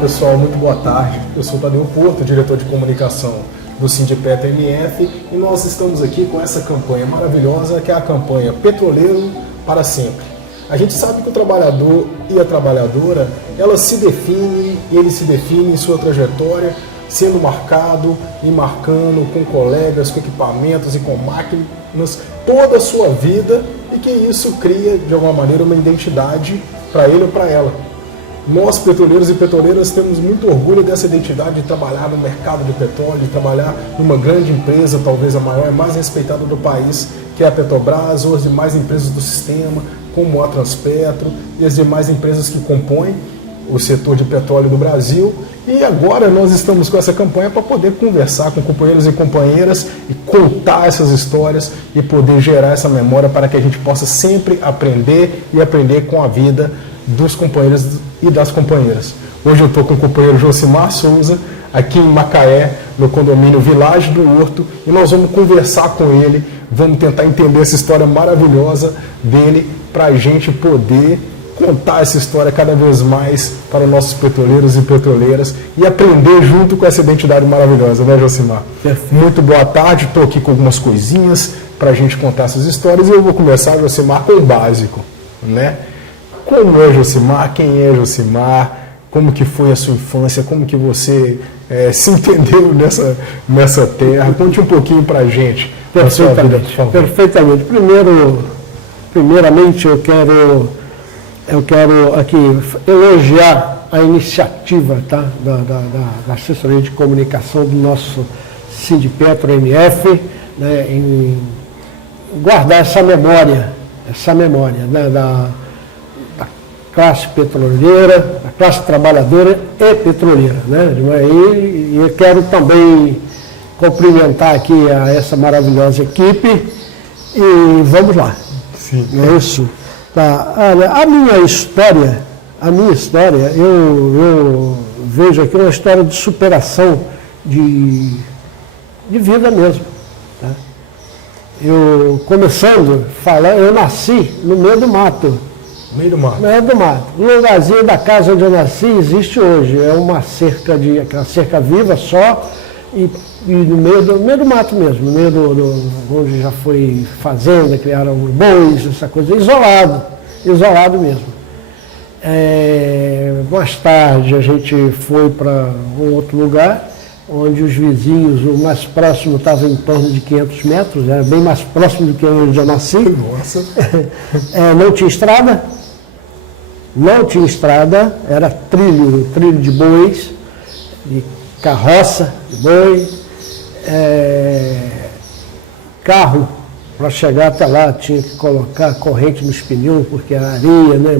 pessoal, muito boa tarde. Eu sou o Tadeu Porto, diretor de comunicação do Sindipetro MF, e nós estamos aqui com essa campanha maravilhosa, que é a campanha Petroleiro para Sempre. A gente sabe que o trabalhador e a trabalhadora, ela se define, ele se define em sua trajetória, sendo marcado e marcando com colegas, com equipamentos e com máquinas toda a sua vida, e que isso cria, de alguma maneira, uma identidade para ele ou para ela. Nós, petroleiros e petroleiras, temos muito orgulho dessa identidade de trabalhar no mercado de petróleo, de trabalhar numa grande empresa, talvez a maior e mais respeitada do país, que é a Petrobras, ou as demais empresas do sistema, como a Transpetro e as demais empresas que compõem o setor de petróleo do Brasil. E agora nós estamos com essa campanha para poder conversar com companheiros e companheiras e contar essas histórias e poder gerar essa memória para que a gente possa sempre aprender e aprender com a vida dos companheiros e das companheiras. Hoje eu estou com o companheiro Josimar Souza, aqui em Macaé, no condomínio Village do Horto, e nós vamos conversar com ele, vamos tentar entender essa história maravilhosa dele, para a gente poder contar essa história cada vez mais para os nossos petroleiros e petroleiras e aprender junto com essa identidade maravilhosa, né, Josimar? Perfeito. Muito boa tarde, estou aqui com algumas coisinhas para a gente contar essas histórias, e eu vou começar, Josimar, com o básico, né? Como é Josimar? Quem é Josimar? Como que foi a sua infância? Como que você se entendeu nessa terra? Conte um pouquinho para a gente. Perfeitamente. Perfeitamente. Primeiramente, eu quero aqui elogiar a iniciativa, tá, da assessoria de comunicação do nosso Sindipetro MF, né, em guardar essa memória, né, da classe petroleira, da classe trabalhadora e petroleira, né? E eu quero também cumprimentar aqui essa maravilhosa equipe e vamos lá. Sim. É isso. Tá. Olha, a minha história, eu vejo aqui uma história de superação de vida mesmo. Tá? Eu nasci no meio do mato. Meio do mato. Meio do mato. O lugarzinho da casa onde eu nasci existe hoje. É uma cerca aquela cerca viva só, e no meio do mato mesmo, no meio onde já foi fazenda, criaram bois, essa coisa, isolado mesmo. Mais tarde a gente foi para um outro lugar, onde os vizinhos, o mais próximo estava em torno de 500 metros, era bem mais próximo do que onde eu nasci. Nossa! Não tinha estrada, era trilho de bois, de carroça de boi, carro, para chegar até lá tinha que colocar corrente nos pneus, porque a areia, né,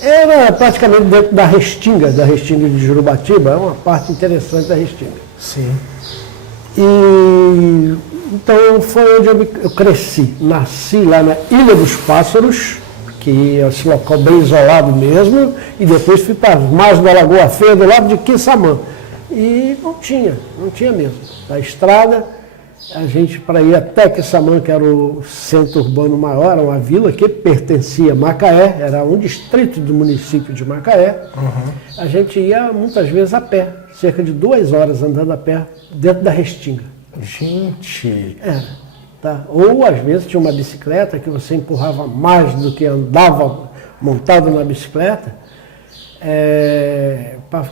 era praticamente dentro da restinga de Jurubatiba, é uma parte interessante da restinga. Sim. E então foi onde eu cresci, nasci lá na Ilha dos Pássaros, que é esse local bem isolado mesmo, e depois fui para as margens da Lagoa Feia, do lado de Quissamã. E não tinha mesmo. A estrada, a gente, para ir até Quissamã, que era o centro urbano maior, era uma vila que pertencia a Macaé, era um distrito do município de Macaé, a gente ia muitas vezes a pé, cerca de 2 horas andando a pé, dentro da restinga. Gente! Tá? Ou às vezes tinha uma bicicleta que você empurrava mais do que andava montado na bicicleta, para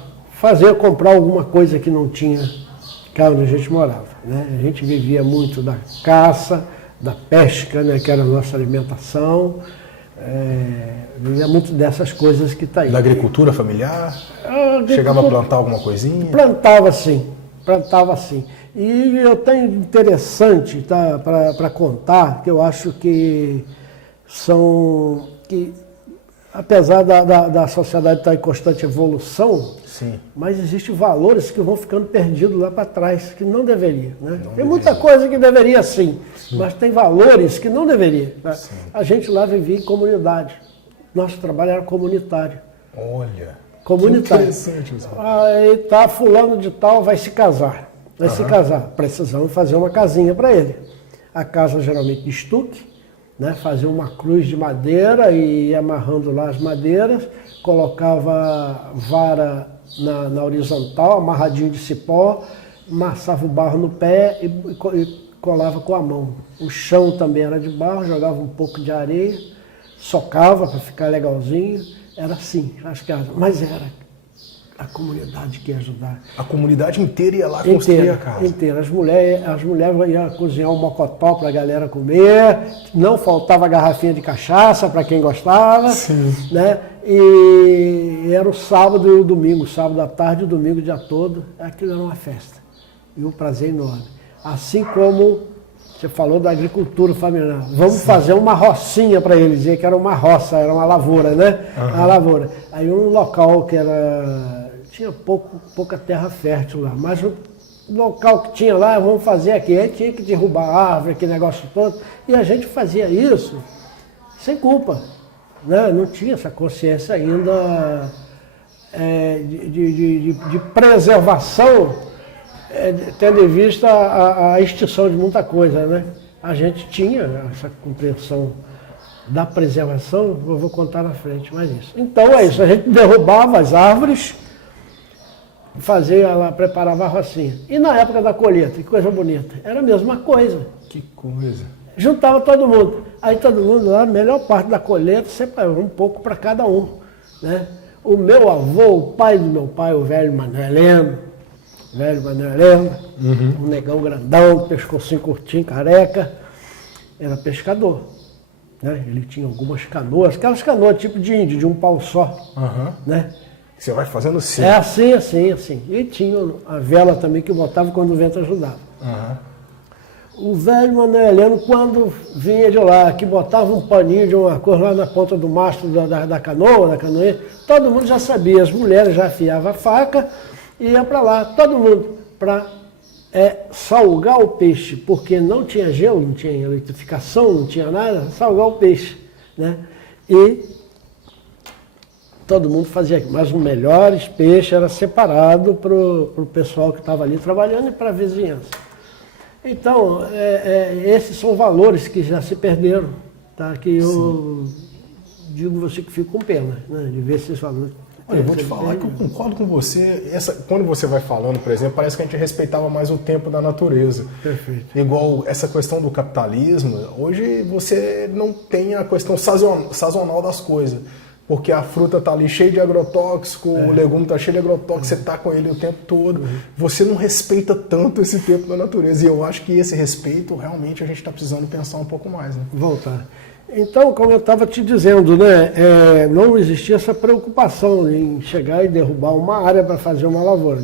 comprar alguma coisa que não tinha cá onde a gente morava. Né? A gente vivia muito da caça, da pesca, né, que era a nossa alimentação, vivia muito dessas coisas que está aí. Da agricultura familiar? Chegava a plantar alguma coisinha? Plantava sim. E eu tenho interessante, tá, para contar, que eu acho que apesar da sociedade estar em constante evolução, sim, mas existem valores que vão ficando perdidos lá para trás, que não deveria. Né? Tem muita coisa que deveria sim, mas tem valores que não deveria. Né? A gente lá vivia em comunidade. Nosso trabalho era comunitário. Olha, comunitário. Que interessante. Aí tá, fulano de tal vai se casar. Precisamos fazer uma casinha para ele. A casa geralmente de estuque, né? Fazia uma cruz de madeira e ia amarrando lá as madeiras, colocava vara na horizontal, amarradinho de cipó, amassava o barro no pé e colava com a mão. O chão também era de barro, jogava um pouco de areia, socava para ficar legalzinho. Era assim, mas era a comunidade que ia ajudar. A comunidade inteira ia lá construir a casa? Inteira. As mulheres iam cozinhar um mocotó para a galera comer, não faltava garrafinha de cachaça para quem gostava. Sim. Né? E era o sábado e o domingo, sábado à tarde e o domingo o dia todo. Aquilo era uma festa e um prazer enorme. Assim como você falou da agricultura familiar. Vamos fazer uma rocinha para eles, dizer que era uma roça, era uma lavoura, né? Uma lavoura. Aí um local que tinha pouca terra fértil lá, mas o local que tinha lá, vamos fazer aqui. Aí tinha que derrubar a árvore, aquele negócio todo. E a gente fazia isso sem culpa, né? Não tinha essa consciência ainda de preservação, tendo em vista a extinção de muita coisa, né? A gente tinha essa compreensão da preservação, eu vou contar na frente mais isso. Então é isso, a gente derrubava as árvores, preparava a rocinha. E na época da colheita, que coisa bonita, era a mesma coisa. Que coisa. Juntava todo mundo. Aí todo mundo lá, a melhor parte da colheita, separou um pouco para cada um, né? O meu avô, o pai do meu pai, o velho Manueleno, um negão grandão, pescocinho curtinho, careca, era pescador. Né? Ele tinha algumas canoas, aquelas canoas tipo de índio, de um pau só. Né? Você vai fazendo assim. É assim. E tinha a vela também que botava quando o vento ajudava. O velho Manueleno, quando vinha de lá, que botava um paninho de uma cor lá na ponta do mastro da canoa, da canoinha, todo mundo já sabia, as mulheres já afiavam a faca e ia para lá, todo mundo, para salgar o peixe, porque não tinha gelo, não tinha eletrificação, não tinha nada, salgar o peixe. Né? E todo mundo fazia aquilo, mas os melhores peixes era separado para o pessoal que estava ali trabalhando e para a vizinhança. Então, esses são valores que já se perderam, tá? Que eu digo você que fico com pena, né? De ver esses valores. Olha, eu vou te falar que eu concordo com você. Quando você vai falando, por exemplo, parece que a gente respeitava mais o tempo da natureza. Perfeito. Igual essa questão do capitalismo, hoje você não tem a questão sazonal das coisas. Porque a fruta está ali cheia de agrotóxico, o legume está cheio de agrotóxico, você está com ele o tempo todo. Você não respeita tanto esse tempo da natureza. E eu acho que esse respeito, realmente, a gente está precisando pensar um pouco mais. Né? Voltar. Então, como eu estava te dizendo, né, não existia essa preocupação em chegar e derrubar uma área para fazer uma lavoura.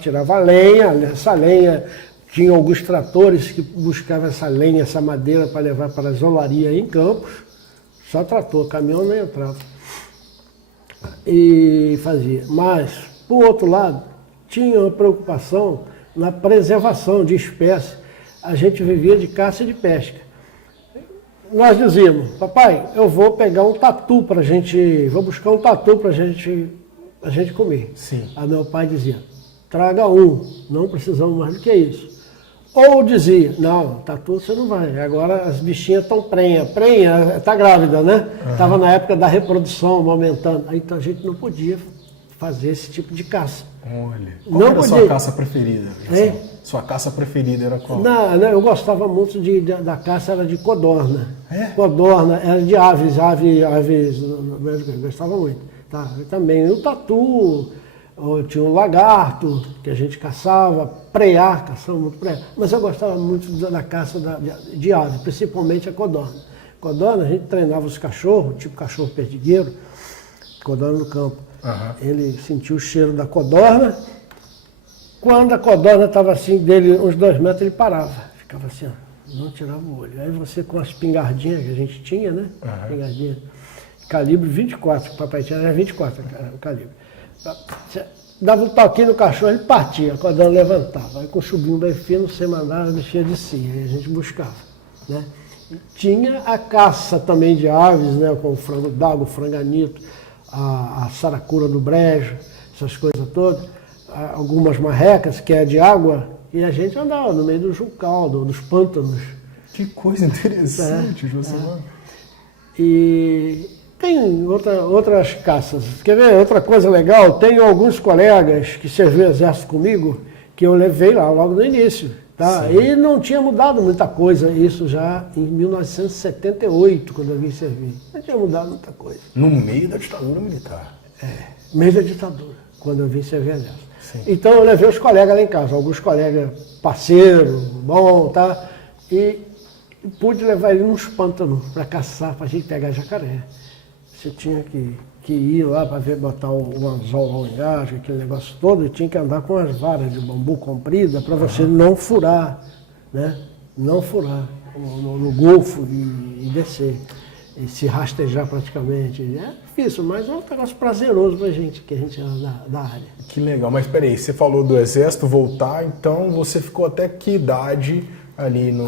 Tirava a lenha, essa lenha, tinha alguns tratores que buscavam essa lenha, essa madeira para levar para a isolaria em Campos. Só trator, caminhão não entrava. E fazia. Mas, por outro lado, tinha uma preocupação na preservação de espécies. A gente vivia de caça e de pesca. Nós dizíamos, papai, eu vou pegar um tatu para a gente, vou buscar um tatu para a gente comer. Sim. Aí meu pai dizia, traga um, não precisamos mais do que isso. Ou dizia, não, tatu você não vai, agora as bichinhas estão prenha, está grávida, né? Estava na época da reprodução, aumentando. Aí então a gente não podia fazer esse tipo de caça. Olha, qual era a sua caça preferida? Sua caça preferida era qual? Não, eu gostava muito da caça, era de codorna. Codorna, era de aves, eu gostava muito. Tá? Eu também, o tatu, tinha um lagarto que a gente caçava, caçava muito preá. Mas eu gostava muito da caça de aves, principalmente a codorna. Codorna, a gente treinava os cachorros, tipo cachorro perdigueiro, codorna no campo. Ele sentia o cheiro da codorna. Quando a codorna estava assim, dele uns 2 metros, ele parava. Ficava assim, ó, não tirava o olho. Aí você com as espingardinhas que a gente tinha, né? Espingardinha. Calibre 24, o papai tinha, era 24 o calibre. Você dava um toquinho no cachorro, ele partia, a codorna levantava. Aí com o chubinho bem fino, você mandava, mexia de si, aí a gente buscava. Né? Tinha a caça também de aves, né? Com o frango d'água, o franganito, a saracura do brejo, essas coisas todas. Algumas marrecas, que é de água, e a gente andava no meio do juncal, dos pântanos. Que coisa interessante, Josimar. E Tem outras caças. Quer ver? Outra coisa legal, tenho alguns colegas que serviram exército comigo, que eu levei lá logo no início. Tá? E não tinha mudado muita coisa, isso já em 1978, quando eu vim servir. Não tinha mudado muita coisa. No meio da ditadura militar. Meio da ditadura, quando eu vim servir exército. Sim. Então eu levei os colegas lá em casa, alguns colegas parceiros, bom, tá? E pude levar ele nos pântanos para caçar, para a gente pegar jacaré. Você tinha que ir lá para ver, botar o anzol ao engajo, aquele negócio todo, e tinha que andar com as varas de bambu comprida para você não furar, né? Não furar no golfo e descer, e se rastejar praticamente. É difícil, mas é um negócio prazeroso para a gente, que a gente é da área. Que legal, mas peraí, você falou do exército voltar, então você ficou até que idade ali no...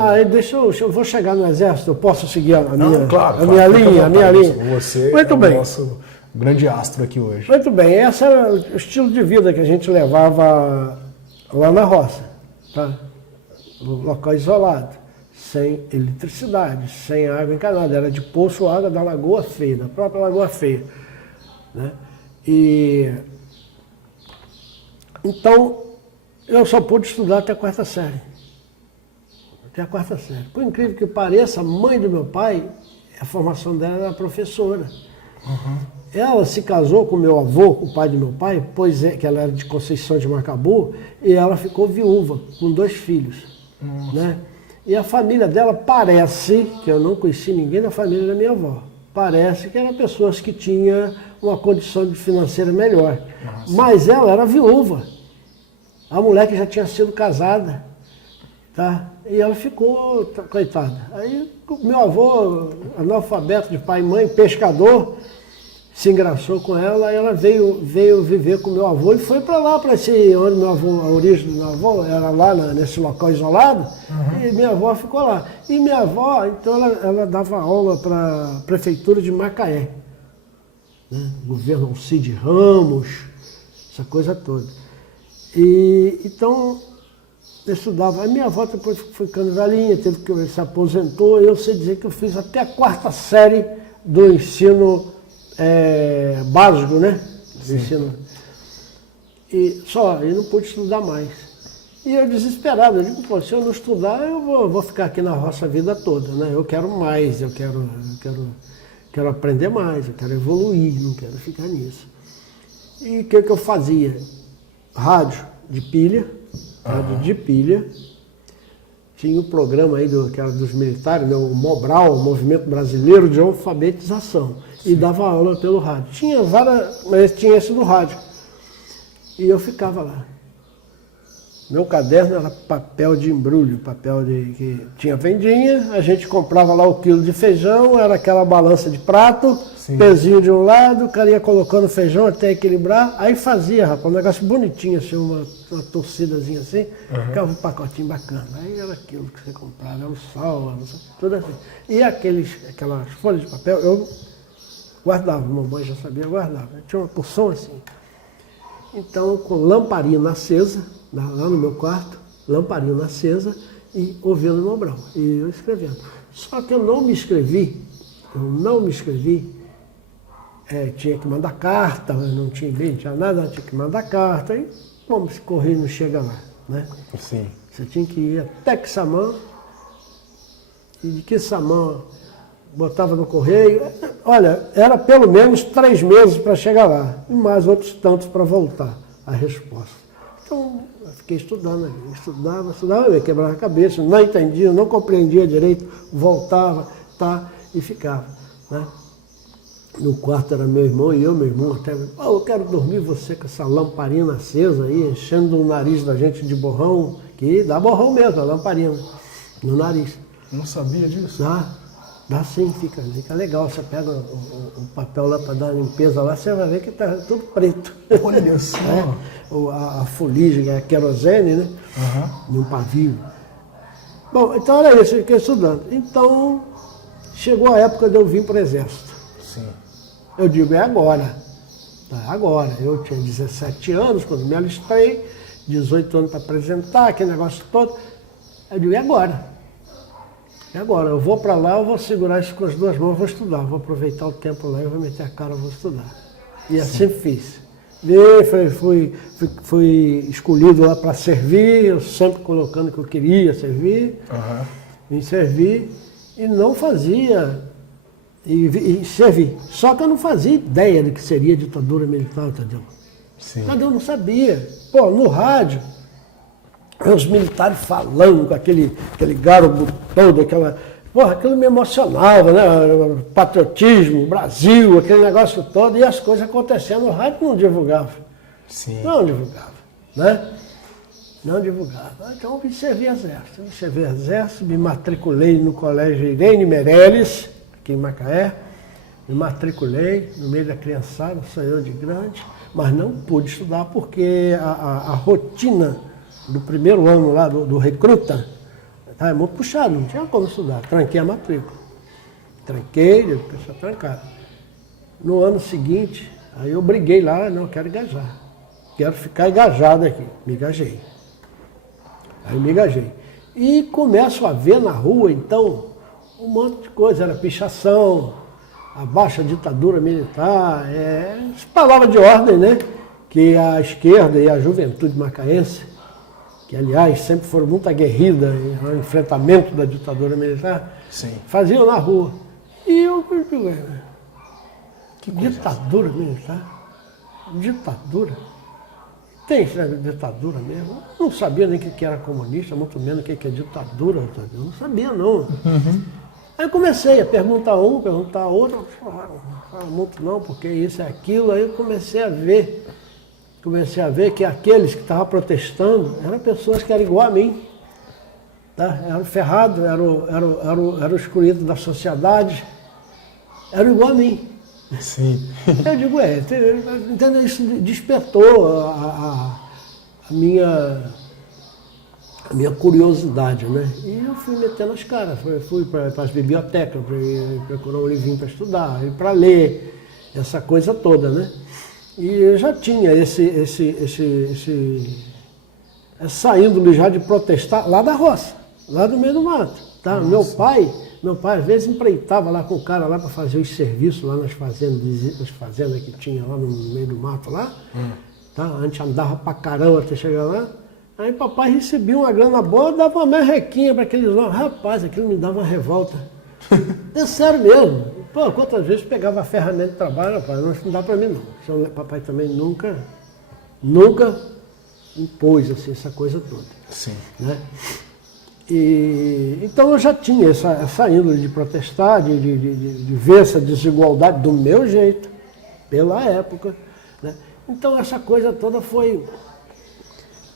Eu vou chegar no exército, eu posso seguir a minha, claro, a minha linha. Você Muito é bem. o nosso grande astro aqui hoje. Muito bem, esse era o estilo de vida que a gente levava lá na roça, tá? No local isolado, sem eletricidade, sem água encanada, era de poço água da Lagoa Feia, da própria Lagoa Feia, né? E então eu só pude estudar até a quarta série. Até a quarta série. Por incrível que pareça, a mãe do meu pai, a formação dela era professora. Ela se casou com meu avô, o pai do meu pai, pois é que ela era de Conceição de Macabu, e ela ficou viúva, com 2 filhos. Né? E a família dela parece, que eu não conheci ninguém da família da minha avó, parece que eram pessoas que tinham uma condição financeira melhor. Mas ela era viúva. A mulher que já tinha sido casada. Tá? E ela ficou, coitada. Aí meu avô, analfabeto de pai e mãe, pescador, se engraçou com ela, e ela veio viver com meu avô e foi para lá, para esse onde meu avô, a origem do meu avô, era lá nesse local isolado, e minha avó ficou lá. E minha avó, então, ela dava aula para a prefeitura de Macaé, né? Governo Alcide Ramos, essa coisa toda. E então eu estudava. A minha avó depois foi ficando velhinha, se aposentou, e eu sei dizer que eu fiz até a quarta série do ensino básico, né? Do ensino. E não pude estudar mais. E eu desesperado, eu digo, pô, se eu não estudar, eu vou ficar aqui na roça a vida toda, né? Eu quero mais, eu quero aprender mais, eu quero evoluir, não quero ficar nisso. E o que eu fazia? Rádio de pilha, tinha um programa aí que era dos militares, né, o Mobral, o Movimento Brasileiro de Alfabetização, e dava aula pelo rádio. Tinha várias, mas tinha esse do rádio. E eu ficava lá. Meu caderno era papel de embrulho, que tinha vendinha, a gente comprava lá o quilo de feijão, era aquela balança de prato, pezinho de um lado, o cara ia colocando feijão até equilibrar, aí fazia, rapaz, um negócio bonitinho, assim, uma torcidazinha assim, ficava um pacotinho bacana. Aí era aquilo que você comprava, era o sal, tudo assim. E aquelas folhas de papel, eu guardava, mamãe já sabia, eu guardava. Tinha uma porção assim. Então, com lamparina acesa, lá no meu quarto, lamparina acesa e ouvindo no Mobral. E eu escrevendo. Só que eu não me inscrevi, tinha que mandar carta, não tinha e-mail, não tinha nada, tinha que mandar carta. E como se correr não chega lá, né? Sim. Você tinha que ir até Quissamã, e de Quissamã botava no correio. Olha, era pelo menos 3 meses para chegar lá, e mais outros tantos para voltar a resposta. Então, eu fiquei estudando ali, estudava, eu quebrava a cabeça, não entendia, não compreendia direito, voltava, tá, e ficava, né? No quarto era meu irmão e meu irmão até, eu quero dormir você com essa lamparina acesa aí, enchendo o nariz da gente de borrão, que dá borrão mesmo, a lamparina, no nariz. Não sabia disso? Dá sim, fica legal. Você pega o papel lá para dar limpeza lá, você vai ver que está tudo preto. Olha só. A fuligem, a querosene, né? Num pavio. Bom, então era isso, eu fiquei estudando. Então, chegou a época de eu vir para o Exército. Sim. Eu digo, é agora. Tá, agora. Eu tinha 17 anos quando me alistei, 18 anos para apresentar, aquele negócio todo. Eu digo, é agora. E agora, eu vou para lá, eu vou segurar isso com as duas mãos, vou estudar, vou aproveitar o tempo lá, eu vou meter a cara, vou estudar. E assim fiz. Fui escolhido lá para servir, eu sempre colocando que eu queria servir, me servi e não fazia, e servi. Só que eu não fazia ideia do que seria ditadura militar, entendeu? Sim. Mas eu não sabia. Pô, no rádio, os militares falando com aquele garbo todo, aquilo me emocionava, né? Patriotismo, Brasil, aquele negócio todo, e as coisas acontecendo, o rádio não divulgava. Sim. Não divulgava, né? Não divulgava. Então eu vim servir exército, me matriculei no colégio Irene Meirelles, aqui em Macaé, me matriculei no meio da criançada, sonhou de grande, mas não pude estudar porque a rotina do primeiro ano lá do recruta é muito puxado, não tinha como estudar. Tranquei a matrícula. Tranquei, depois só trancar. No ano seguinte, aí eu briguei lá, não, eu quero engajar. Quero ficar engajado aqui. Me engajei. Aí me engajei. E começo a ver na rua, então, um monte de coisa. Era pichação, a baixa ditadura militar, as palavras de ordem, né? Que a esquerda e a juventude macaense, que aliás sempre foram muito aguerridas no enfrentamento da ditadura militar, sim, faziam na rua. E eu digo, que ditadura militar? Ditadura? Tem ditadura mesmo? Eu não sabia nem o que era comunista, muito menos o que é ditadura. Eu não sabia, não. Aí eu comecei a perguntar um, perguntar outro, não fala muito não, porque isso é aquilo. Aí eu comecei a ver que aqueles que estavam protestando eram pessoas que eram igual a mim. Tá? Eram ferrados, eram excluídos da sociedade, eram igual a mim. Sim. Eu digo, entendeu? Isso despertou a minha curiosidade, né? E eu fui metendo as caras, fui para as bibliotecas, procurar um livrinho para estudar, para ler, essa coisa toda, né? E eu já tinha saindo já de protestar lá da roça, lá do meio do mato. Tá? Meu pai às vezes empreitava lá com o cara lá para fazer os serviços lá nas fazendas que tinha lá no meio do mato lá. Tá? A gente andava pra caramba até chegar lá. Aí papai recebia uma grana boa, dava uma merrequinha para aqueles homens. Rapaz, aquilo me dava uma revolta. É sério mesmo. Pô, quantas vezes pegava a ferramenta de trabalho, rapaz, não dá para mim não. Papai também nunca impôs assim, essa coisa toda. Sim. Né? Então eu já tinha essa índole de protestar, de ver essa desigualdade do meu jeito, pela época. Né? Então essa coisa toda foi...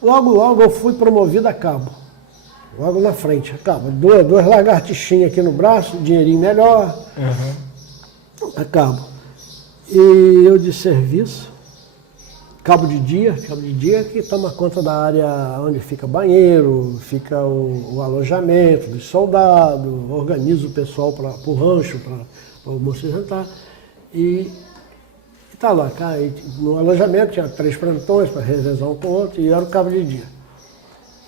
Logo eu fui promovido a cabo. Logo na frente, a cabo. Duas lagartixinhas aqui no braço, dinheirinho melhor. A cabo. E eu de serviço, cabo de dia que toma conta da área onde fica banheiro, fica o alojamento dos soldados, organiza o pessoal para o rancho, para o almoço e jantar. E tá lá, no alojamento tinha 3 plantões para revezar um com o outro, e era o cabo de dia.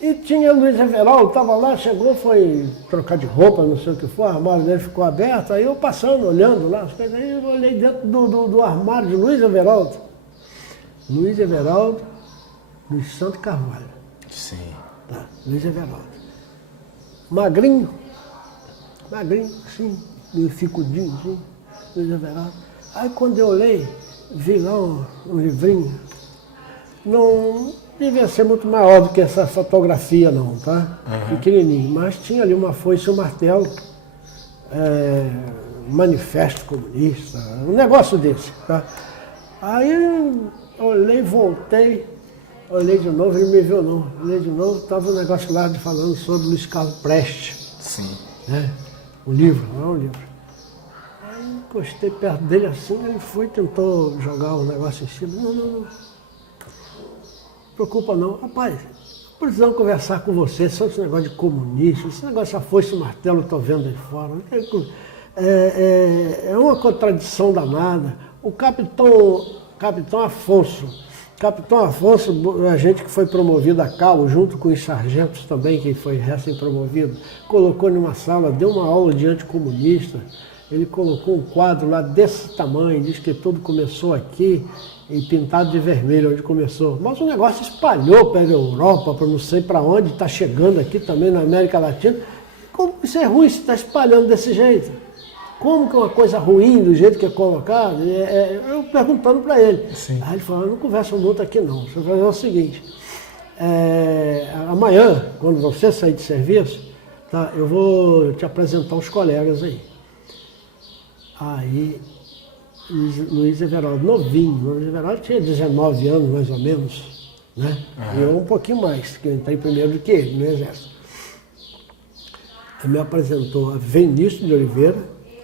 E tinha o Luiz Everaldo, estava lá, chegou, foi trocar de roupa, não sei o que foi, o armário dele ficou aberto, aí eu passando, olhando lá, aí eu olhei dentro do armário de Luiz Everaldo. Luiz Everaldo dos Santos Carvalho. Sim. Tá, Luiz Everaldo. Magrinho, sim, meio ficudinho, sim, Luiz Everaldo. Aí quando eu olhei, vi lá um livrinho, não devia ser muito maior do que essa fotografia não, tá? Pequenininho, mas tinha ali uma foice e um martelo, manifesto comunista, um negócio desse, tá? Aí eu olhei, voltei, olhei de novo, ele me viu não, olhei de novo, estava um negócio lá falando sobre Luiz Carlos Prestes. Sim. Né? Um livro. Aí encostei perto dele assim, ele foi, tentou jogar o negócio em cima. Não preocupa não. Rapaz, precisamos conversar com você sobre esse negócio de comunista, esse negócio de foice e martelo, estou vendo aí fora. É uma contradição danada. O capitão Afonso, Capitão Afonso, a gente que foi promovido a cabo, junto com os sargentos também, que foi recém-promovido, colocou numa sala, deu uma aula de anticomunista, ele colocou um quadro lá desse tamanho, diz que tudo começou aqui, e pintado de vermelho, onde começou. Mas o negócio espalhou pela Europa, para não sei para onde, está chegando aqui também na América Latina. Como isso é ruim se está espalhando desse jeito? Como que é uma coisa ruim do jeito que é colocado? Eu perguntando para ele. Sim. Aí ele falou, não conversa muito aqui não. Você vai fazer o seguinte, amanhã, quando você sair de serviço, tá, eu vou te apresentar os colegas aí. Aí, Luiz Everaldo, novinho, Luiz Everaldo tinha 19 anos mais ou menos, né? E eu um pouquinho mais, que eu entrei primeiro do que ele no Exército. Ele me apresentou a Vinícius de Oliveira,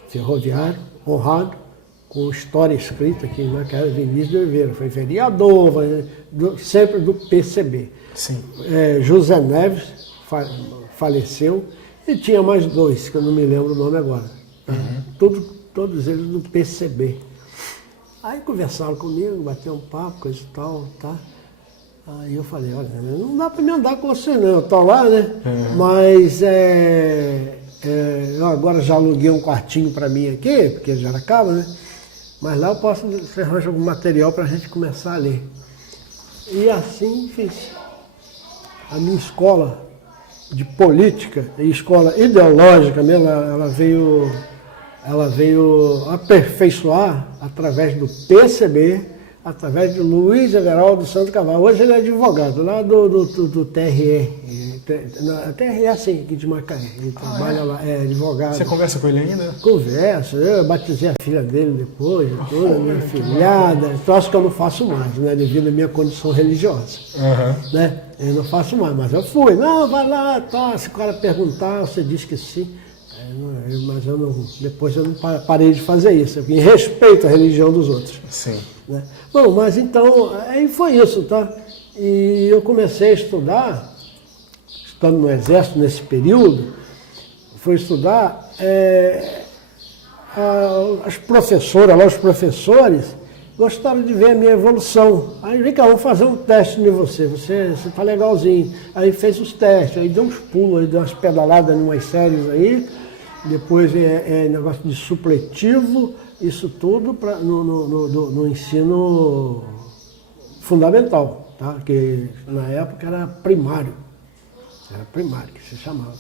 ferroviário, honrado, com história escrita aqui, né, que era Vinícius de Oliveira, foi vereador, sempre do PCB. Sim. José Neves faleceu, e tinha mais dois, que eu não me lembro o nome agora. Todos eles do PCB. Aí conversaram comigo, bateram um papo, coisa e tal, tá? Aí eu falei, olha, não dá para me andar com você não, eu tô lá, né? Mas eu agora já aluguei um quartinho para mim aqui, porque já acaba, né? Mas lá eu posso, você arranja algum material para a gente começar a ler. E assim fiz. A minha escola de política, e escola ideológica mesmo, ela veio aperfeiçoar através do PCB, através de Luiz Everaldo Santos Carvalho. Hoje ele é advogado lá do TRE. TRE assim, aqui de Macaé. Ele trabalha lá, é advogado. Você conversa com ele ainda? Converso, eu batizei a filha dele depois, toda minha filhada. Troço que eu não faço mais, né? Devido à minha condição religiosa. Né? Eu não faço mais, mas eu fui. Não, vai lá, tá. Se o cara perguntar, você diz que sim. Mas eu não, depois eu não parei de fazer isso, em respeito à religião dos outros. Sim. Né? Bom, mas então, aí foi isso, tá? E eu comecei a estudar, estando no Exército nesse período, fui estudar, as professoras lá, os professores, gostaram de ver a minha evolução. Aí, vem cá, vamos fazer um teste em você tá legalzinho. Aí fez os testes, aí deu uns pulos, aí deu umas pedaladas em umas séries aí, depois negócio de supletivo, isso tudo no ensino fundamental, tá? Que na época era primário que se chamava.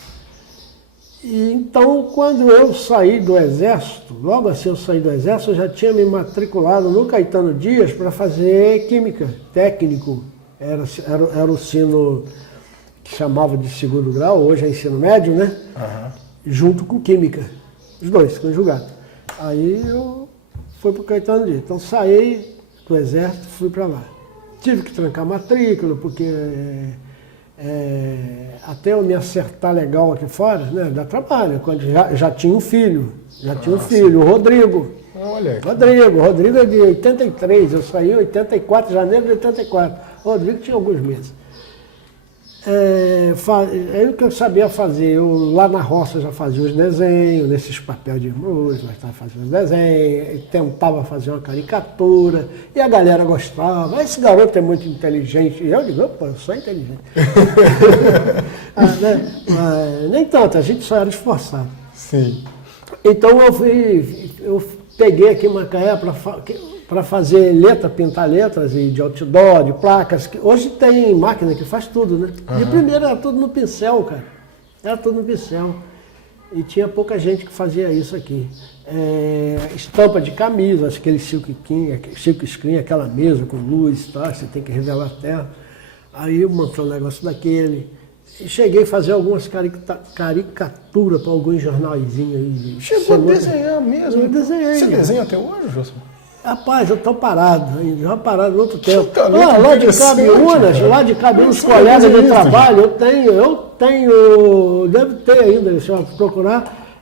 E então, quando eu saí do Exército, logo assim eu saí do Exército, eu já tinha me matriculado no Caetano Dias para fazer Química, técnico, era o ensino que chamava de segundo grau, hoje é ensino médio, né? Junto com Química, os dois, conjugados. Aí eu fui para o Caetano Dias. Então saí do Exército, fui para lá. Tive que trancar matrícula, porque até eu me acertar legal aqui fora, né, dá trabalho. Quando já tinha um filho, o Rodrigo. Olha. Rodrigo é de 83, eu saí em 84, janeiro de 84. O Rodrigo tinha alguns meses. O que eu sabia fazer, eu lá na roça já fazia os desenhos, nesses papéis de luz, nós estávamos fazendo os desenhos, tentava fazer uma caricatura, e a galera gostava, esse garoto é muito inteligente, e eu digo, opa, eu sou inteligente. Nem tanto, a gente só era esforçado. Sim. Então eu peguei aqui em Macaé para fazer pintar letras e de outdoor, de placas. Hoje tem máquina que faz tudo, né? De primeiro era tudo no pincel, cara. Era tudo no pincel. E tinha pouca gente que fazia isso aqui. Estampa de camisa, aquele silk screen, aquela mesa com luz, tá? Você tem que revelar a tela. Aí eu montei um negócio daquele. E cheguei a fazer algumas caricaturas para alguns jornaizinhos aí. Chegou a desenhar mesmo? Eu desenhei. Você desenha até hoje, José? Rapaz, eu estou parado ainda, já parado há outro tempo. Lá de Cabiúnas, colegas de trabalho, eu tenho, deve ter ainda, se eu procurar,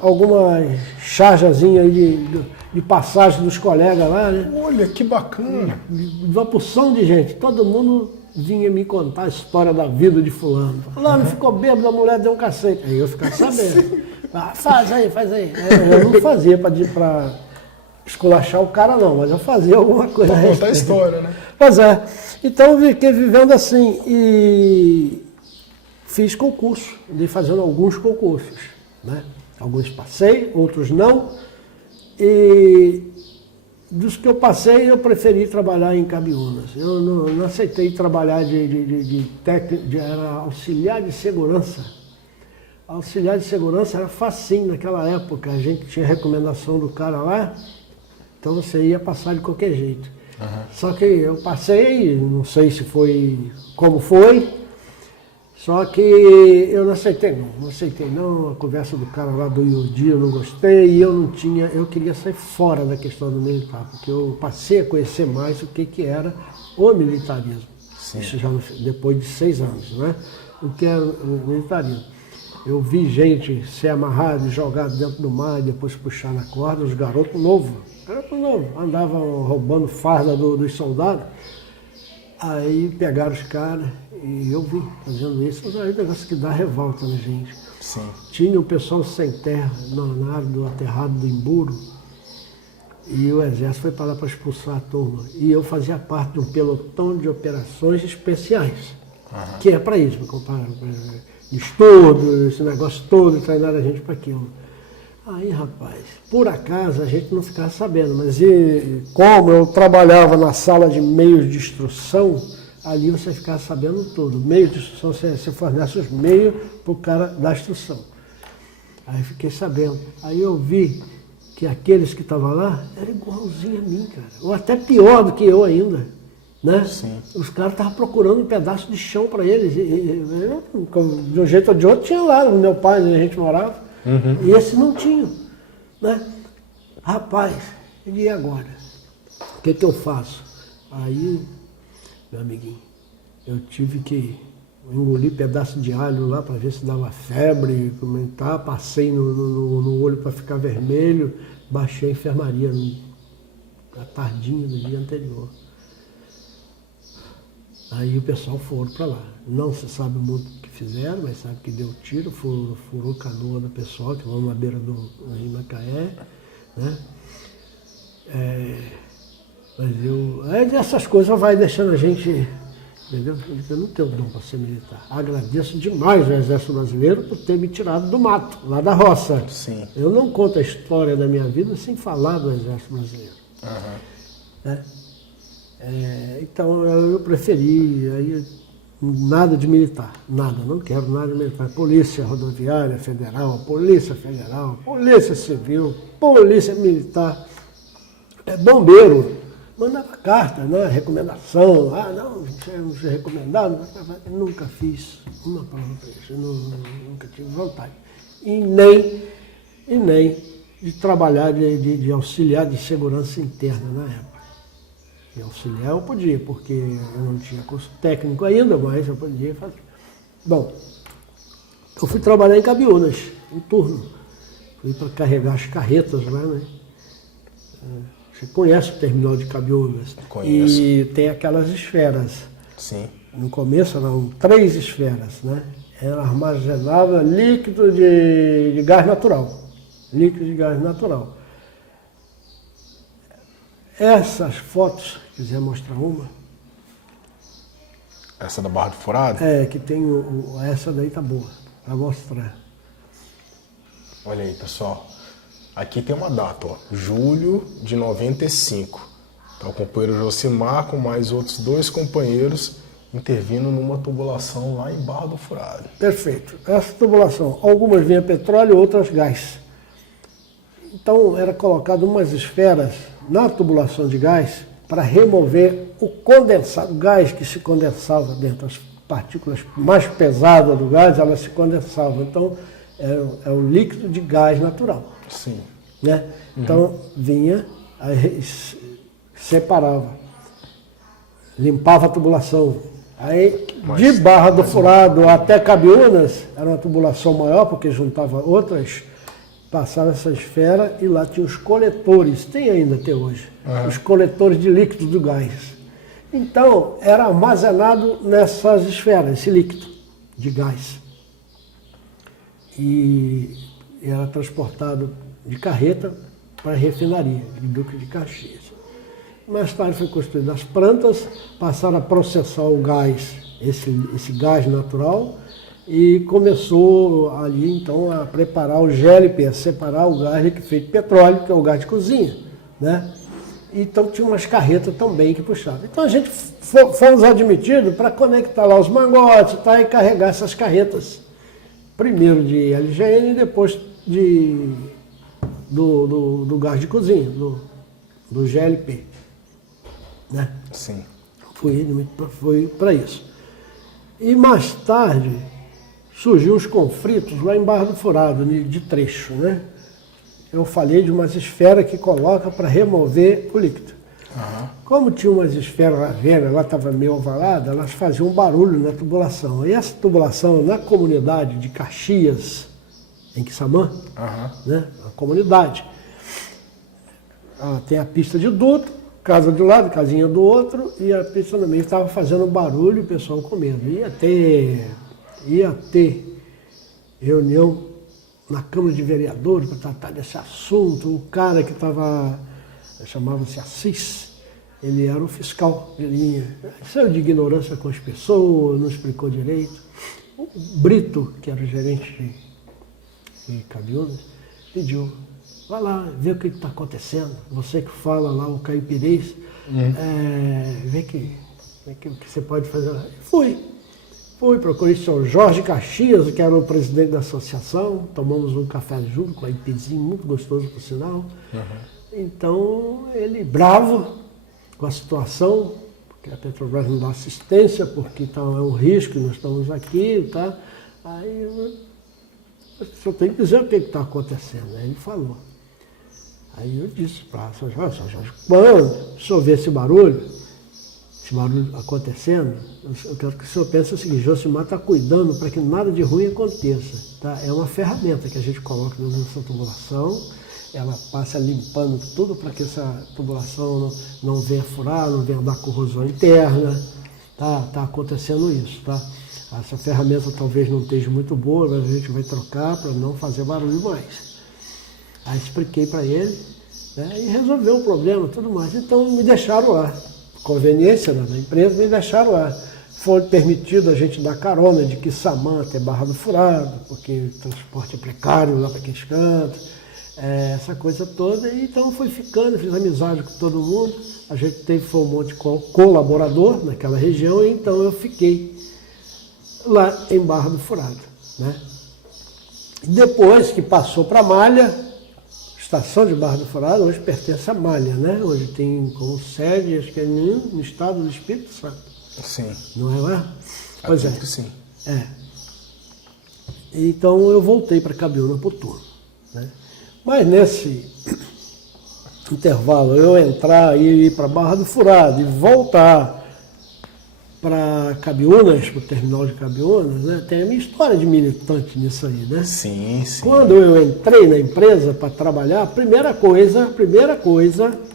alguma charjazinha aí de passagem dos colegas lá, né? Olha, que bacana. De uma porção de gente, todo mundo vinha me contar a história da vida de fulano. Fulano ficou bêbado, a mulher deu um cacete. Aí eu ficava sabendo. Faz aí. Eu não fazia para esculachar o cara não, mas eu fazia alguma coisa. Pra contar a história, né? Pois é. Então eu fiquei vivendo assim e fiz concurso, andei fazendo alguns concursos, né? Alguns passei, outros não. E dos que eu passei, eu preferi trabalhar em Cabiúnas. Eu não aceitei trabalhar de técnico, era auxiliar de segurança. Auxiliar de segurança era facinho naquela época, a gente tinha recomendação do cara lá, então você ia passar de qualquer jeito. Só que eu passei, não sei se foi como foi, só que eu não aceitei não, a conversa do cara lá do Iudi eu não gostei, e eu queria sair fora da questão do militar, porque eu passei a conhecer mais o que era o militarismo. Sim. Isso já depois de 6 anos, né? O que é o militarismo. Eu vi gente ser amarrado e jogado dentro do mar e depois puxar na corda, os garotos novos, andavam roubando farda dos soldados. Aí pegaram os caras e eu vi fazendo isso. Aí o negócio que dá revolta na gente. Sim. Tinha o pessoal sem terra na área do aterrado do Imburo e o exército foi para lá para expulsar a turma. E eu fazia parte de um pelotão de operações especiais, que é para isso, de estudo, esse negócio todo, treinar a gente para aquilo. Aí, rapaz, por acaso a gente não ficava sabendo, mas como eu trabalhava na sala de meios de instrução, ali você ficava sabendo tudo. Meios de instrução, você fornece os meios para o cara da instrução. Aí fiquei sabendo. Aí eu vi que aqueles que estavam lá eram igualzinho a mim, cara. Ou até pior do que eu ainda. Né? Sim. Os caras estavam procurando um pedaço de chão para eles. De um jeito ou de outro tinha lá, no meu pai, onde a gente morava. E esse não tinha. Né? Rapaz, e agora? O que eu faço? Aí, meu amiguinho, eu tive que engolir pedaço de alho lá para ver se dava febre, comentar, passei no olho para ficar vermelho, baixei a enfermaria na tardinha do dia anterior. Aí o pessoal foram para lá. Não se sabe muito o que fizeram, mas sabe que deu tiro, furou canoa do pessoal, que vão na beira do Rio Macaé, né? Mas essas coisas vai deixando a gente, entendeu? Eu não tenho dom para ser militar. Agradeço demais ao Exército Brasileiro por ter me tirado do mato, lá da roça. Sim. Eu não conto a história da minha vida sem falar do Exército Brasileiro. Né? Então eu preferi nada de militar, nada, não quero nada de militar. Polícia Rodoviária Federal, Polícia Federal, Polícia Civil, Polícia Militar, bombeiro, mandava carta, né, recomendação, não ser recomendado, nunca fiz uma prova para isso, nunca tive vontade. E nem de trabalhar de auxiliar de segurança interna na época. E auxiliar eu podia, porque eu não tinha curso técnico ainda, mas eu podia fazer. Bom, eu fui trabalhar em Cabiúnas, em turno. Fui para carregar as carretas lá, né? Você conhece o terminal de Cabiúnas? Conheço. E tem aquelas esferas. Sim. No começo eram 3 esferas, né? Ela armazenava líquido de gás natural. Líquido de gás natural. Essas fotos, se quiser mostrar uma. Essa da Barra do Furado? Que tem essa daí tá boa, para mostrar. Olha aí, pessoal. Aqui tem uma data, ó. Julho de 95. Tá o companheiro Josimar com mais outros 2 companheiros intervindo numa tubulação lá em Barra do Furado. Perfeito. Essa tubulação, algumas vinha petróleo, outras gás. Então era colocado umas esferas na tubulação de gás para remover o condensado, o gás que se condensava dentro, as partículas mais pesadas do gás, elas se condensavam. Então é o líquido de gás natural. Sim. Né? Então vinha, aí separava, limpava a tubulação. Aí de Barra do Furado até Cabiúnas, era uma tubulação maior, porque juntava outras, passava essa esfera e lá tinha os coletores, tem ainda até hoje, os coletores de líquido do gás. Então, era armazenado nessas esferas, esse líquido de gás. E era transportado de carreta para a refinaria de Duque de Caxias. Mais tarde foi construída as plantas, passaram a processar o gás, esse gás natural, e começou ali então a preparar o GLP, a separar o gás liquefeito de petróleo, que é o gás de cozinha, né? Então tinha umas carretas também que puxavam. Então a gente fomos admitidos para conectar lá os mangotes, tá, e carregar essas carretas. Primeiro de LGN e depois do gás de cozinha, do GLP. Né? Sim. Foi para isso. E mais tarde surgiu os conflitos lá em Barra do Furado, de trecho, né? Eu falei de umas esferas que coloca para remover o líquido. Uhum. Como tinha umas esferas velhas, lá estava meio ovalada, elas faziam um barulho na tubulação. E essa tubulação, na comunidade de Caxias, em Quissamã, né, a comunidade, tem a pista de duto, casa de um lado, casinha do outro, e a pista no meio estava fazendo barulho e o pessoal com medo. Ia ter reunião na Câmara de Vereadores para tratar desse assunto. O cara que estava, chamava-se Assis, ele era o fiscal de linha. Saiu de ignorância com as pessoas, não explicou direito. O Brito, que era o gerente de Cabiúnas, pediu: vai lá, vê o que está acontecendo. Você que fala lá, o caipirês, vê o que você pode fazer lá. Procurei o senhor Jorge Caxias, que era o presidente da associação, tomamos um café junto com a IPzinho, muito gostoso por sinal. Então, ele bravo com a situação, porque a Petrobras não dá assistência, porque então, é um risco, nós estamos aqui, tá? Aí eu só tenho que dizer o que está acontecendo. Aí ele falou. Aí eu disse para o senhor Jorge, quando o senhor vê esse barulho acontecendo, eu quero que o senhor pense o seguinte: Josimar está cuidando para que nada de ruim aconteça. Tá? É uma ferramenta que a gente coloca dentro dessa tubulação, ela passa limpando tudo para que essa tubulação não venha furar, não venha dar corrosão interna. Tá acontecendo isso. Tá? Essa ferramenta talvez não esteja muito boa, mas a gente vai trocar para não fazer barulho mais. Aí expliquei para ele, né, e resolveu o problema e tudo mais. Então me deixaram lá. Conveniência da empresa, me deixaram lá. Foi permitido a gente dar carona de Quissamã até Barra do Furado, porque o transporte é precário lá para aqueles cantos, essa coisa toda. E então foi ficando, fiz amizade com todo mundo. A gente foi um monte de colaborador naquela região, e então eu fiquei lá em Barra do Furado. Né? Depois que passou para Malha, estação de Barra do Furado hoje pertence à Malha, né? Hoje tem como sede, acho que é no estado do Espírito Santo. Sim. Não é lá? Pois Acredito que sim. Então eu voltei para Cabiúna por turno. Né? Mas nesse intervalo, eu entrar e ir para Barra do Furado e voltar para Cabiúnas, para o terminal de Cabiúnas, né? Tem a minha história de militante nisso aí, né? Sim. Quando eu entrei na empresa para trabalhar, a primeira coisa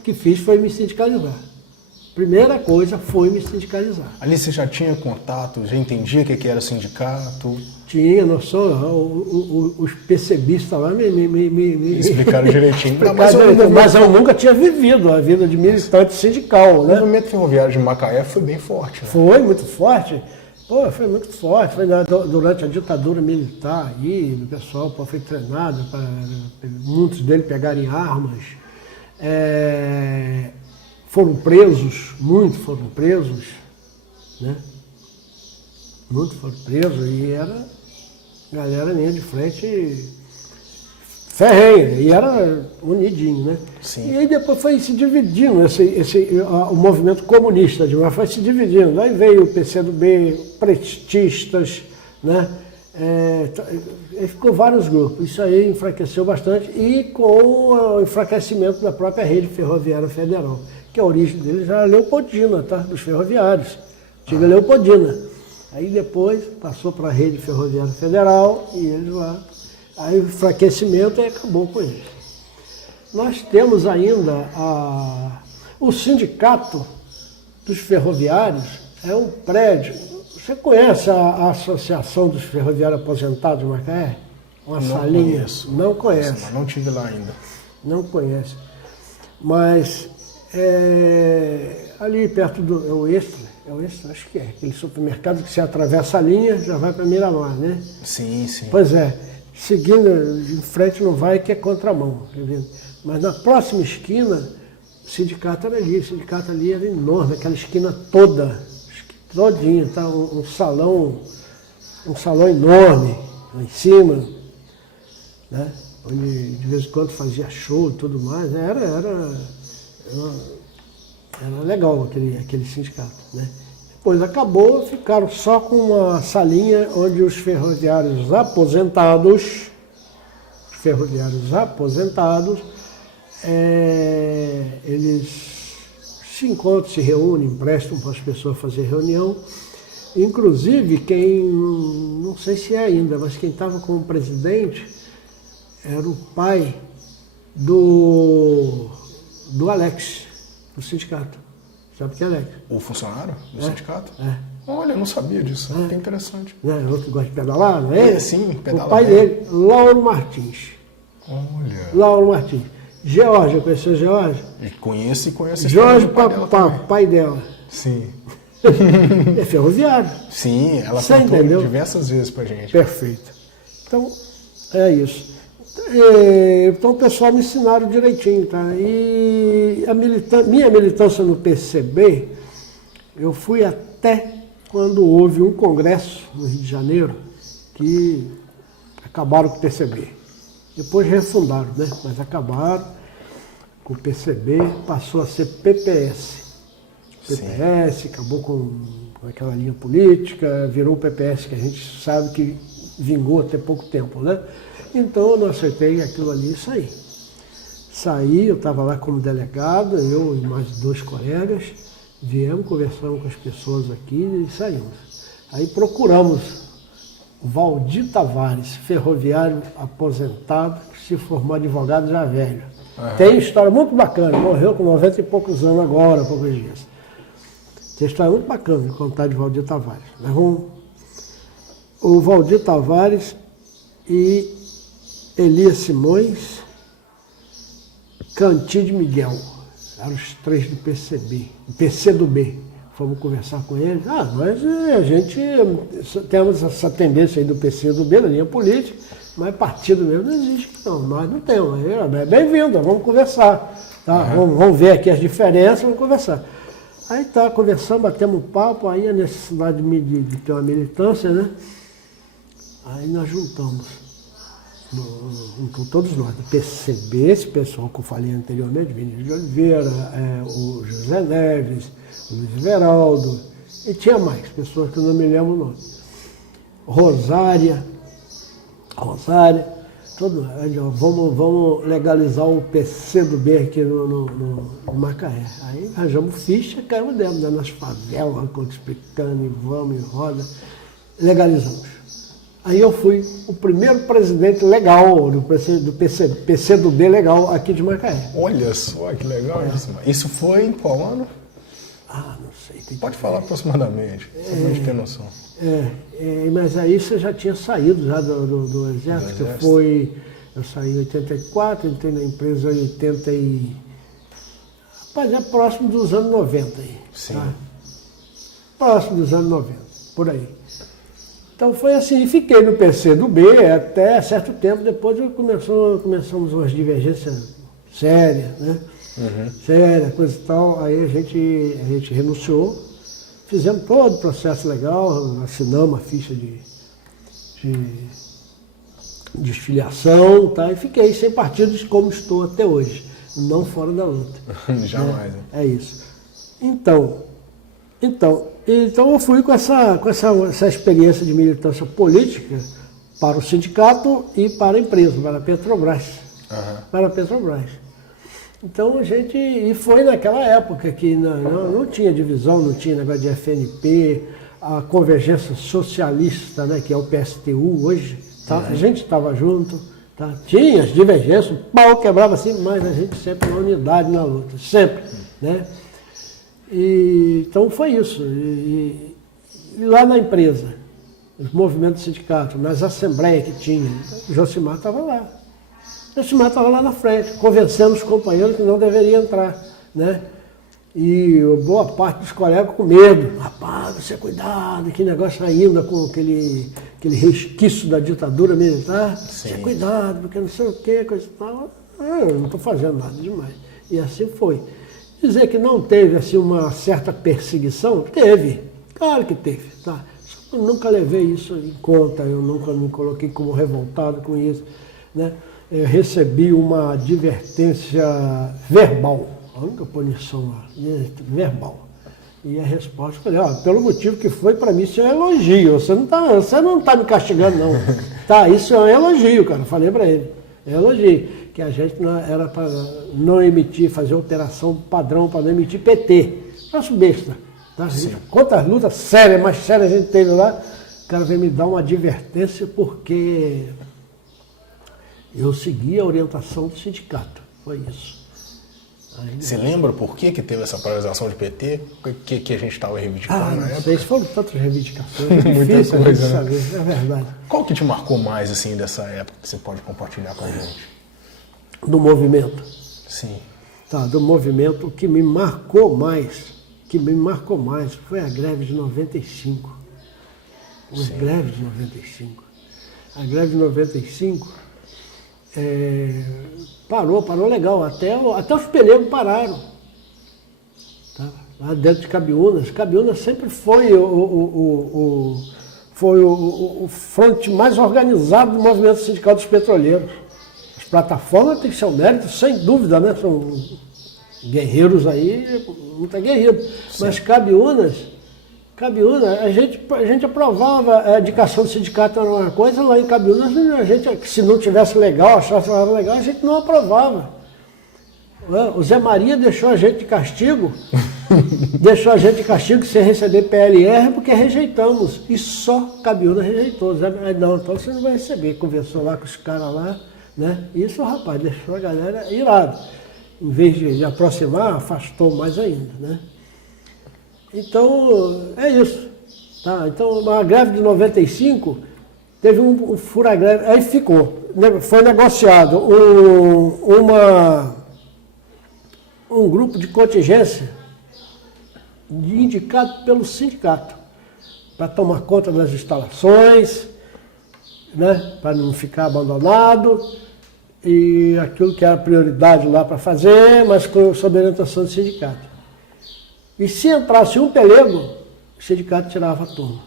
que fiz foi me sindicalizar. Primeira coisa foi me sindicalizar. Ali você já tinha contato, já entendia o que era sindicato? Tinha noção, os PCBistas lá me explicaram direitinho. Mas eu nunca tinha vivido a vida de militante sindical. O né? movimento ferroviário de Macaé foi bem forte. Né? Foi muito forte. Foi muito forte. Foi durante a ditadura militar aí, o pessoal foi treinado para muitos deles pegarem armas. Foram presos, muitos foram presos, né? Muitos foram presos e era galera linha de frente ferrenha, e era unidinho, né? Sim. E aí depois foi se dividindo, o movimento comunista, foi se dividindo. Aí veio o PCdoB, pretistas, né? Ficou vários grupos. Isso aí enfraqueceu bastante, e com o enfraquecimento da própria rede ferroviária federal, que a origem deles era Leopoldina, tá? Dos ferroviários, antiga Leopoldina. Aí depois passou para a rede ferroviária federal e eles lá. Aí o enfraquecimento acabou com eles. Nós temos ainda o sindicato dos ferroviários, é um prédio. Você conhece a Associação dos Ferroviários Aposentados de Macaé? Uma salinha? Conheço. Não conhece. Mas não estive lá ainda. Não conhece. Mas ali perto do... É o Extra, acho que é. Aquele supermercado que você atravessa a linha, já vai para Miramar, né? Sim, sim. Pois é. Seguindo em frente não vai, que é contramão. Tá vendo? Mas na próxima esquina, o sindicato era ali. O sindicato ali era enorme, aquela esquina toda. Todinha, tá? Um salão enorme lá em cima, né? Onde de vez em quando fazia show e tudo mais. Era legal aquele sindicato, né? Depois acabou, ficaram só com uma salinha onde os ferroviários aposentados, eles se encontram, se reúnem, emprestam para as pessoas fazer reunião. Inclusive, não sei se é ainda, mas quem estava como presidente era o pai do Alex, do sindicato. Sabe quem é Alex? O funcionário do sindicato? É. Olha, eu não sabia disso. Que interessante. Não é outro que gosta de pedalar, não é? Sim, pedala. O pai dele, Lauro Martins. Olha. Lauro Martins. Georgia, conheceu Georgia? Conheço. Jorge, pai dela. Sim. É ferroviário. Sim, ela Você contou entendeu? diversas vezes pra gente. Perfeito. Então, é isso. Então o pessoal me ensinaram direitinho, tá? E minha militância no PCB, eu fui até quando houve um congresso no Rio de Janeiro que acabaram com o PCB. Depois refundaram, né? Mas acabaram com o PCB, passou a ser PPS. PPS, acabou com aquela linha política, virou o PPS que a gente sabe que vingou até pouco tempo, né? Então eu não aceitei aquilo ali e saí. Saí, eu estava lá como delegado, eu e mais 2 colegas, viemos, conversamos com as pessoas aqui e saímos. Aí procuramos o Valdir Tavares, ferroviário aposentado, que se formou advogado já velho. Tem história muito bacana, morreu com 90 e poucos anos agora, há poucos dias. Tem história muito bacana de contar de Valdir Tavares. O Valdir Tavares e Elias Simões, Cantídio Miguel, eram os 3 do PCdoB. Fomos conversar com eles. Mas a gente temos essa tendência aí do PCdoB, na linha política, mas partido mesmo não existe, não. Nós não temos. É bem-vindo, vamos conversar. Tá? Vamos ver aqui as diferenças, vamos conversar. Aí tá, conversando, batemos um papo, aí a necessidade de ter uma militância, né? Aí nós juntamos todos nós, do PCB, esse pessoal que eu falei anteriormente, Vinícius de Oliveira, o José Neves, o Luiz Everaldo, e tinha mais pessoas que eu não me lembro o nome. Rosária, vamos legalizar o PCdoB aqui no Macaé. Aí arranjamos ficha, caímos dentro, né, nas favelas, explicando, e vamos, e roda, legalizamos. Aí eu fui o primeiro presidente legal do PCdoB legal aqui de Macaé. Olha só, que legal isso. Isso foi em qual ano? Não sei. Pode falar aproximadamente, só pra gente ter noção. Mas aí você já tinha saído já do Exército. Eu saí em 84, entrei na empresa em 80 e... Rapaz, é próximo dos anos 90 aí. Sim. Tá? Próximo dos anos 90, por aí. Então foi assim, fiquei no PCdoB até certo tempo, depois começamos umas divergências sérias, né? Séria, coisa e tal, aí a gente renunciou, fizemos todo o processo legal, assinamos a ficha de desfiliação, tá? E fiquei sem partidos como estou até hoje, não fora da luta. Jamais. Né? É isso. Então eu fui com essa experiência de militância política para o sindicato e para a empresa, para a Petrobras. Para a Petrobras. Então e foi naquela época que não tinha divisão, não tinha negócio de FNP, a Convergência Socialista, né, que é o PSTU hoje, tá? A gente estava junto, tá? Tinha as divergências, o pau quebrava assim, mas a gente sempre na unidade, na luta, sempre, né? Então foi isso. E lá na empresa, os movimentos sindicatos, nas assembleias que tinha, o Josimar estava lá. O Josimar estava lá na frente, convencendo os companheiros que não deveria entrar, né? E boa parte dos colegas com medo. Rapaz, você cuidado, que negócio ainda com aquele resquício da ditadura militar. Sim. Você cuidado, porque não sei o que, coisa e tal. Eu não estou fazendo nada demais. E assim foi. Dizer que não teve assim, uma certa perseguição, teve. Claro que teve. Tá? Eu nunca levei isso em conta, eu nunca me coloquei como revoltado com isso. Né? Eu recebi uma advertência verbal. A única punição lá, verbal. E a resposta, falei, pelo motivo que foi, para mim isso é um elogio. Você não tá me castigando, não. Tá, isso é um elogio, cara. Falei para ele. É elogio. Que a gente não, era para não emitir, fazer alteração padrão, para não emitir PT. Nosso besta. Tá? Quantas lutas sérias, mais sérias a gente teve lá, o cara veio me dar uma advertência porque eu segui a orientação do sindicato. Foi isso. Você lembra por que teve essa paralisação de PT? O que a gente estava reivindicando na época? Não sei, foram tantas reivindicações. Muita difícil coisa, né? saber, é verdade. Qual que te marcou mais, assim, dessa época que você pode compartilhar com a gente? Do movimento. Sim. Tá, do movimento, o que me marcou mais foi a greve de 95. As greves de 95. A greve de 95 parou legal. Até os pelegos pararam. Tá? Lá dentro de Cabiúnas. Cabiúnas sempre foi o fronte mais organizado do movimento sindical dos petroleiros. As plataformas têm que ser um mérito, sem dúvida, né? São guerreiros aí, muito aguerridos. Mas Cabiúnas, a gente aprovava a indicação do sindicato era uma coisa, lá em Cabiúnas, a gente, se não tivesse legal, achasse legal, a gente não aprovava. O Zé Maria deixou a gente de castigo, sem receber PLR, porque rejeitamos. E só Cabiúnas rejeitou. Não, então você não vai receber. Conversou lá com os caras lá, né? Isso, rapaz, deixou a galera irado. Em vez de aproximar, afastou mais ainda, né? Então, é isso. Tá? Então, a greve de 95, teve um fura-greve, aí foi negociado um grupo de contingência indicado pelo sindicato para tomar conta das instalações, né? Para não ficar abandonado, e aquilo que era prioridade lá para fazer, mas sob orientação do sindicato. E se entrasse um pelego, o sindicato tirava a turma.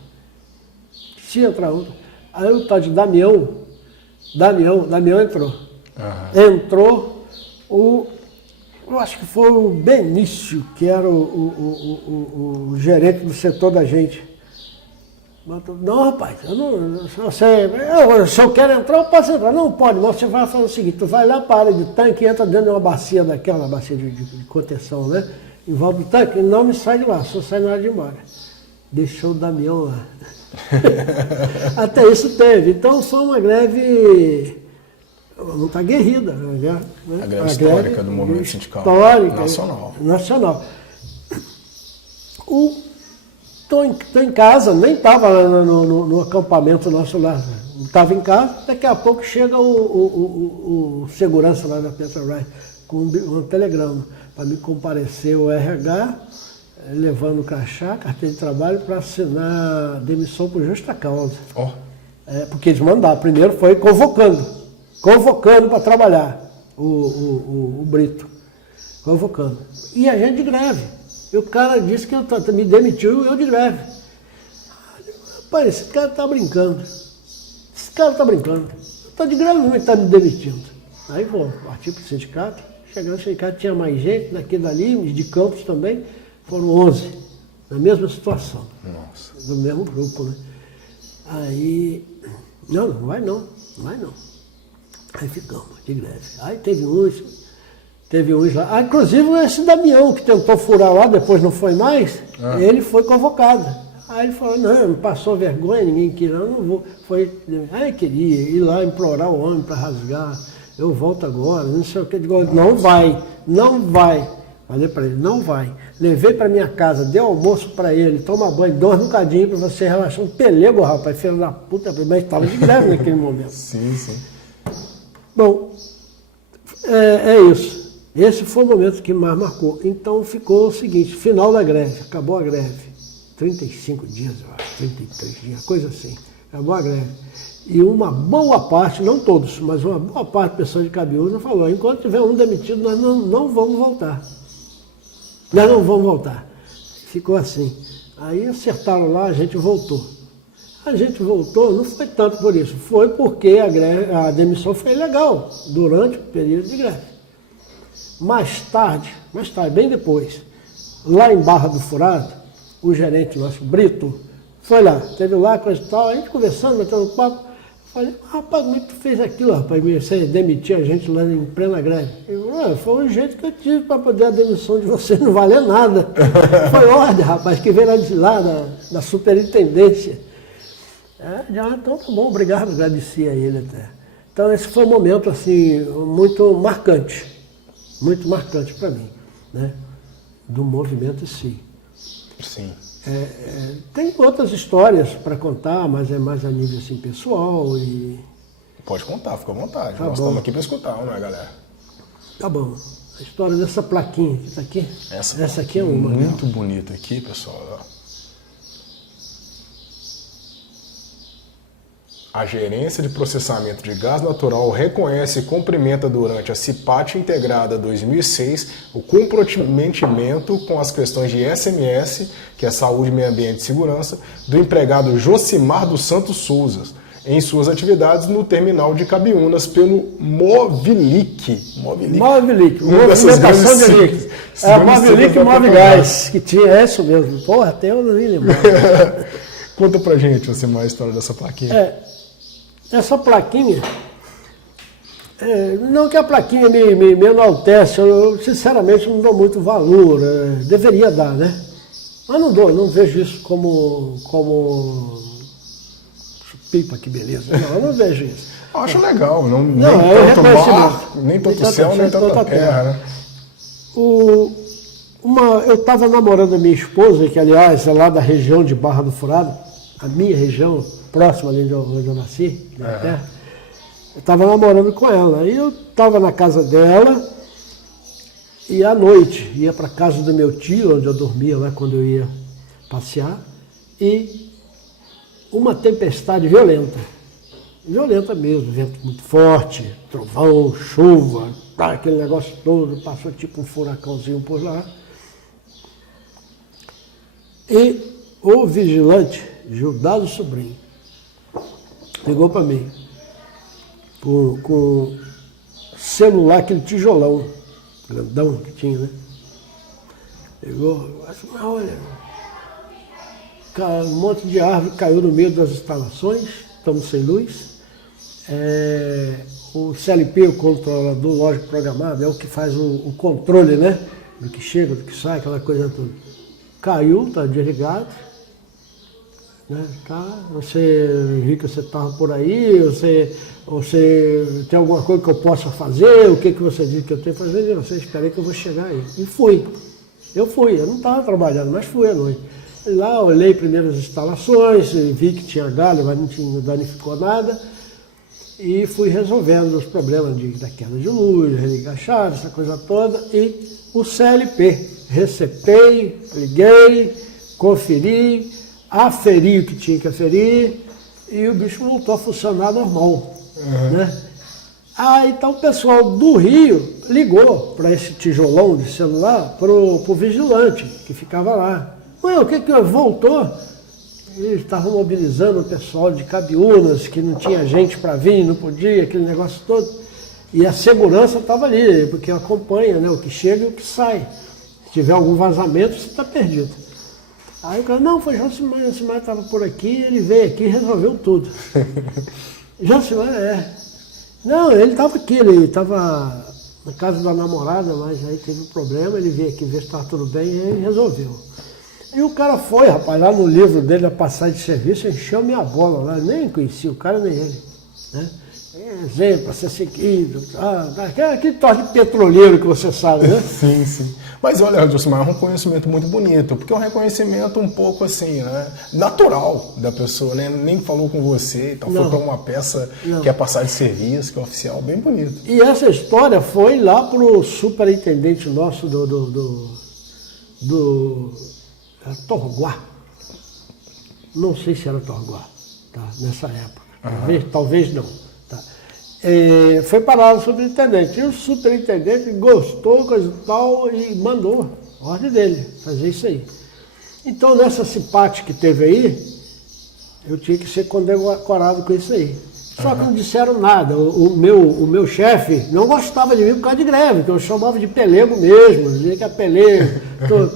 Se entrar outro. Aí o tal de Damião entrou. Uhum. Entrou eu acho que foi o Benício, que era o gerente do setor da gente. Não, rapaz, se eu quero entrar, eu posso entrar. Não pode, mas você vai fazer o seguinte, tu vai lá para a área de tanque, entra dentro de uma bacia daquela, bacia de contenção, né? Em volta do tanque, não me sai de lá, só sai na hora de ir embora. Deixou o Damião lá. Até isso teve. Então foi uma greve muito aguerrida. Né? A greve histórica do movimento sindical nacional. Estou em casa, nem estava no acampamento nosso lá. Estava em casa, daqui a pouco chega o segurança lá da Petrobras com um telegrama para me comparecer o RH, levando o crachá, carteira de trabalho, para assinar demissão por justa causa. Oh. Porque eles mandaram. Primeiro foi convocando para trabalhar o Brito. Convocando. E a gente de greve. E o cara disse que me demitiu e eu de greve. Rapaz, esse cara está brincando. Está de greve, não está me demitindo. Aí vou partir para o sindicato. Chegando no sindicato tinha mais gente, daqui dali, de Campos também, foram 11, na mesma situação. Nossa. Do mesmo grupo, né? Aí, não vai não. Aí ficamos de greve. Aí teve uns lá, inclusive esse Damião, que tentou furar lá, depois não foi mais, ele foi convocado. Aí ele falou, não passou vergonha, ninguém queria, eu não vou. Aí queria ir lá implorar o homem para rasgar. Eu volto agora, não sei o que. Digo, não vai. Falei para ele, não vai. Levei para minha casa, dei almoço para ele, toma banho, dorme um cadinho para você relaxar. Um pelego, rapaz, filho da puta, mas estava de greve naquele momento. Sim. Bom, É isso. Esse foi o momento que mais marcou. Então ficou o seguinte, final da greve, acabou a greve. 35 dias, eu acho, 33 dias, coisa assim. Acabou a greve. E uma boa parte, não todos, mas uma boa parte do pessoal de Cabiúna falou, enquanto tiver um demitido, nós não vamos voltar. Nós não vamos voltar. Ficou assim. Aí acertaram lá, a gente voltou. A gente voltou, não foi tanto por isso, foi porque a demissão foi ilegal durante o período de greve. Mais tarde, bem depois, lá em Barra do Furado, o gerente nosso, Brito, foi lá, teve lá, coisa e tal, a gente conversando, metendo papo, falei, rapaz, como é que tu fez aquilo, rapaz, você demitir a gente lá em plena greve? Eu, foi o jeito que eu tive para poder a demissão de você não valer nada. Foi ordem, rapaz, que veio lá de lá, da superintendência. Então tá bom, obrigado, agradeci a ele até. Então esse foi um momento assim, muito marcante para mim, né? Do movimento em si. Sim. Tem outras histórias para contar, mas é mais a nível assim, pessoal e... Pode contar, fica à vontade. Tá Nós bom. estamos aqui para escutar, não é, galera? Tá bom. A história dessa plaquinha que tá aqui. Essa aqui é uma. Muito bonita aqui, pessoal. Ó. A Gerência de Processamento de Gás Natural reconhece e cumprimenta durante a CIPAT Integrada 2006 o comprometimento com as questões de SMS, que é Saúde, Meio Ambiente e Segurança, do empregado Josimar dos Santos Souza, em suas atividades no terminal de Cabiúnas pelo Movilic. Movimentação de líquidos. Movilic e Movigás, que tinha, é isso mesmo. Porra, até eu não me lembro. Conta pra gente, Josimar, a história dessa plaquinha. Essa plaquinha, não que a plaquinha me enaltece, eu sinceramente não dou muito valor, deveria dar, né? Mas não vejo isso como pipa, que beleza. Não, eu não vejo isso. Eu acho legal, nem tanto mar, nem tanto céu, nem tanta terra, né? Eu estava namorando a minha esposa, que aliás é lá da região de Barra do Furado, a minha região, próxima ali onde eu nasci, na terra. Eu estava namorando com ela. Aí eu estava na casa dela e à noite ia para a casa do meu tio, onde eu dormia lá quando eu ia passear, e uma tempestade violenta. Violenta mesmo, vento muito forte, trovão, chuva, aquele negócio todo, passou tipo um furacãozinho por lá. E o vigilante, Gildardo Sobrinho, ligou para mim, com celular, aquele tijolão, grandão que tinha, né? Ligou, assim, olha, um monte de árvore caiu no meio das instalações, estamos sem luz. O CLP, o controlador lógico programado, é o que faz o controle, né? Do que chega, do que sai, aquela coisa toda. Caiu, está desligado. Né? Tá? Você viu que você estava por aí, você tem alguma coisa que eu possa fazer, o que você disse que eu tenho que fazer? Você esperei que eu vou chegar aí. E fui. Eu não estava trabalhando, mas fui à noite. Lá olhei primeiro as instalações, vi que tinha galho, mas não danificou nada. E fui resolvendo os problemas da queda de luz, religar a chave, essa coisa toda. E o CLP, resetei, liguei, conferi, aferi o que tinha que aferir e o bicho voltou a funcionar normal. Né? Então o pessoal do Rio ligou para esse tijolão de celular, pro vigilante que ficava lá. Ué, o que voltou? Eles estavam mobilizando o pessoal de Cabiúnas, que não tinha gente para vir, não podia, aquele negócio todo. E a segurança estava ali, porque acompanha, né, o que chega e o que sai. Se tiver algum vazamento, você está perdido. Aí o cara, não, foi Josimar estava por aqui, ele veio aqui e resolveu tudo. Josimar, Não, ele estava aqui, ele estava na casa da namorada, mas aí teve um problema, ele veio aqui ver se estava tudo bem e ele resolveu. E o cara foi, rapaz, lá no livro dele, a passagem de serviço, encheu minha bola lá, nem conhecia o cara nem ele. Né? Exemplo a ser seguido, aquele toque petroleiro que você sabe, né? Sim, sim. Mas olha, Josimar, é um reconhecimento muito bonito, porque é um reconhecimento um pouco assim, né, natural da pessoa, né? Nem falou com você, então foi para uma peça que é passar de serviço, que é oficial, bem bonito. E essa história foi lá pro superintendente nosso do Torguá. Não sei se era Torguá, tá? Nessa época. Talvez não. Tá? Foi parar o superintendente. E o superintendente gostou, coisa e tal, e mandou a ordem dele fazer isso aí. Então, nessa cipate que teve aí, eu tinha que ser condecorado com isso aí. Só que não disseram nada. O meu chefe não gostava de mim por causa de greve, que eu chamava de pelego mesmo, dizia que é pelego,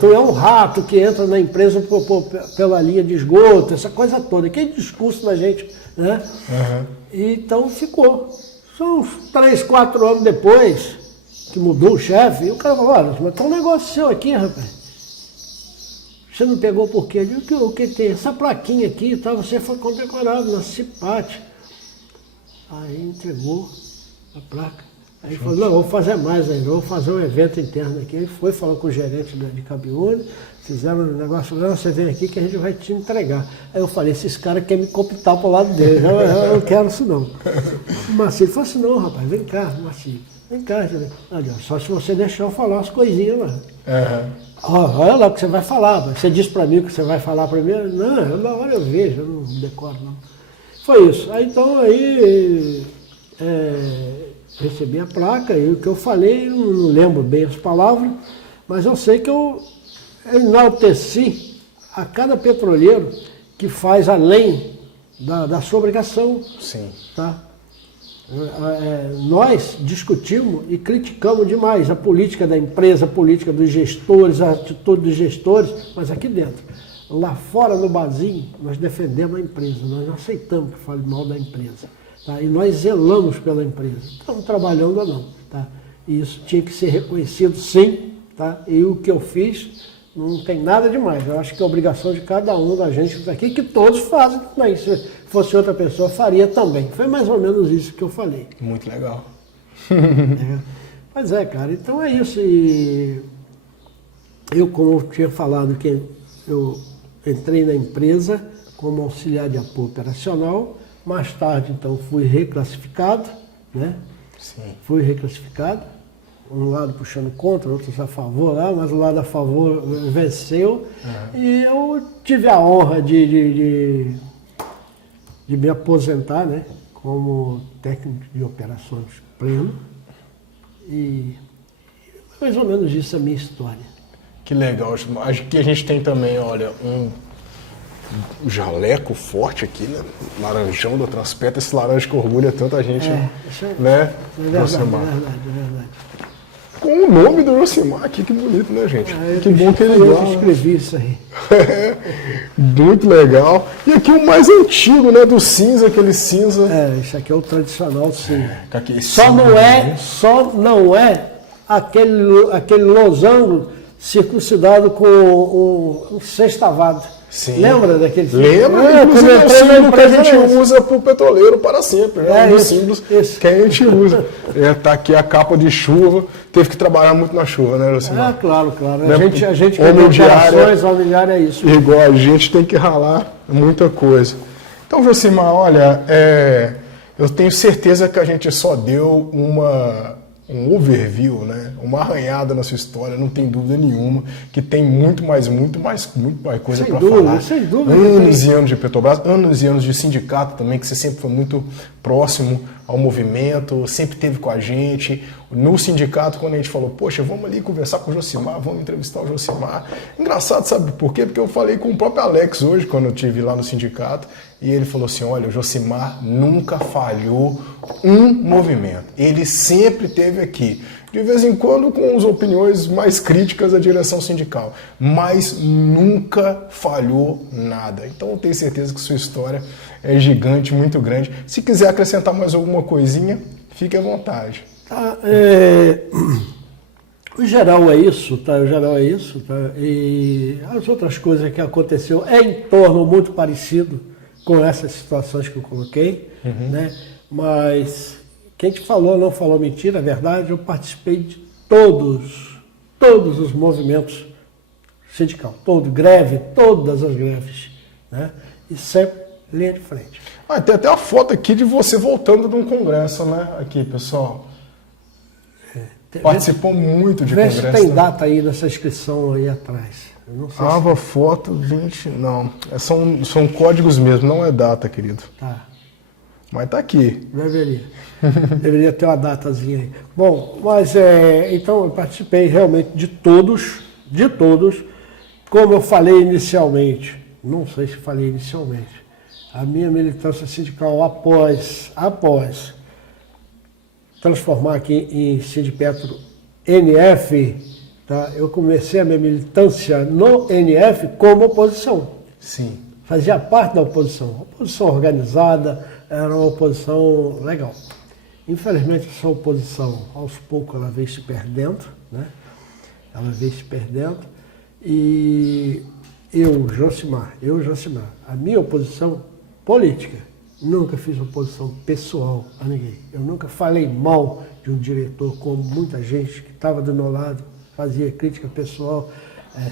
tu é um rato que entra na empresa pela linha de esgoto, essa coisa toda, aquele discurso da gente, né? E então ficou. Só uns 3, 4 anos depois que mudou o chefe, e o cara falou, olha, mas tem um negócio seu aqui, rapaz. Você não pegou por quê? Eu digo, o que tem? Essa plaquinha aqui, tá? Você foi condecorado na CIPAT. Aí entregou a placa. Aí falou, não, vou fazer mais ainda, vou fazer um evento interno aqui. Ele foi, falou com o gerente de Cabiúna, fizeram um negócio, não, você vem aqui que a gente vai te entregar. Aí eu falei, esses caras querem me cooptar pro lado dele, eu não quero isso não. O Marcílio falou assim, não, rapaz, vem cá, Marcílio, vem cá. Olha, só se você deixar eu falar umas coisinhas lá. Olha lá o que você vai falar, você disse para mim o que você vai falar para mim. Não, na hora eu vejo, eu não decoro não. Foi isso. Aí, então, recebi a placa e o que eu falei, eu não lembro bem as palavras, mas eu sei que eu enalteci a cada petroleiro que faz além da sua obrigação. Sim. Tá? Nós discutimos e criticamos demais a política da empresa, a política dos gestores, a atitude dos gestores, mas aqui dentro. Lá fora, no barzinho, nós defendemos a empresa, nós não aceitamos que fale mal da empresa. Tá? E nós zelamos pela empresa. Estamos trabalhando ou não. Tá? E isso tinha que ser reconhecido, sim. Tá? E o que eu fiz não tem nada demais. Eu acho que é obrigação de cada um da gente aqui, que todos fazem também. Se fosse outra pessoa, faria também. Foi mais ou menos isso que eu falei. Muito legal. Mas cara, então é isso. E eu, como eu tinha falado, que eu entrei na empresa como auxiliar de apoio operacional, mais tarde, então, fui reclassificado, né? Sim. Fui reclassificado, um lado puxando contra, outros a favor lá, mas o lado a favor venceu, e eu tive a honra de me aposentar, né? Como técnico de operações pleno, e mais ou menos isso é a minha história. Que legal, acho que a gente tem também, olha, um jaleco forte aqui, né? Laranjão da Transpetro, esse laranja que orgulha tanta gente, né? É verdade, é verdade. Com o nome do Josimar aqui, que bonito, né, gente? Que bom que ele igual. Eu escrevi isso aí. Muito legal. E aqui o mais antigo, né, do cinza, aquele cinza. Isso aqui é o tradicional sim. Só não é aquele losango circuncidado com um sextavado. Sim. Lembra daquele símbolo? Lembra, inclusive é o símbolo que a gente usa para o petroleiro para sempre. É um dos símbolos que a gente usa. Tá aqui a capa de chuva. Teve que trabalhar muito na chuva, né, Josimar? Claro. Né? A gente que tem operações, homem diário é isso. Igual a gente tem que ralar muita coisa. Então, Josimar, olha, eu tenho certeza que a gente só deu um overview, né? Uma arranhada na sua história, não tem dúvida nenhuma, que tem muito mais coisa para falar. Sem dúvida. Anos e anos de Petrobras, anos e anos de sindicato também, que você sempre foi muito próximo ao movimento, sempre esteve com a gente. No sindicato, quando a gente falou, poxa, vamos ali conversar com o Josimar, vamos entrevistar o Josimar. Engraçado, sabe por quê? Porque eu falei com o próprio Alex hoje, quando eu estive lá no sindicato, e ele falou assim, olha, o Josimar nunca falhou um movimento. Ele sempre esteve aqui. De vez em quando com as opiniões mais críticas da direção sindical, mas nunca falhou nada. Então eu tenho certeza que sua história é gigante, muito grande. Se quiser acrescentar mais alguma coisinha, fique à vontade. O geral é isso, tá? E as outras coisas que aconteceu em torno muito parecido com essas situações que eu coloquei, né? Mas quem te falou não falou mentira, é verdade, eu participei de todos todos os movimentos sindical, greve, todas as greves, né? E sempre linha de frente. Tem até a foto aqui de você voltando de um congresso, né? Aqui, pessoal. Participou muito de congresso. Vê se tem data aí nessa inscrição aí atrás. Eu não sei foto, gente, não. São códigos mesmo, não é data, querido. Tá. Mas tá aqui. Deveria ter uma datazinha aí. Bom, mas então eu participei realmente de todos. Como eu falei inicialmente, não sei se falei inicialmente, a minha militância sindical após transformar aqui em Sindipetro NF, tá? Eu comecei a minha militância no NF como oposição. Sim. Fazia parte da oposição. Oposição organizada, era uma oposição legal. Infelizmente, essa oposição, aos poucos, ela veio se perdendo, né? E eu, Josimar, a minha oposição política, nunca fiz oposição pessoal a ninguém. Eu nunca falei mal de um diretor, como muita gente que estava do meu lado, fazia crítica pessoal,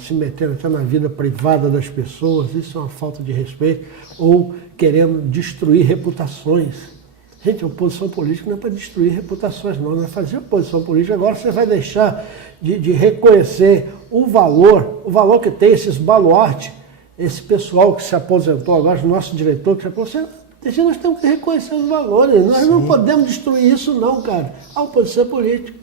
se metendo até na vida privada das pessoas. Isso é uma falta de respeito, ou querendo destruir reputações. Gente, a oposição política não é para destruir reputações, não é fazer oposição política. Agora você vai deixar de reconhecer o valor que tem esses baluartes, esse pessoal que se aposentou agora, o nosso diretor que se aposentou. Nós temos que reconhecer os valores, nós não podemos destruir isso não, cara. A oposição política.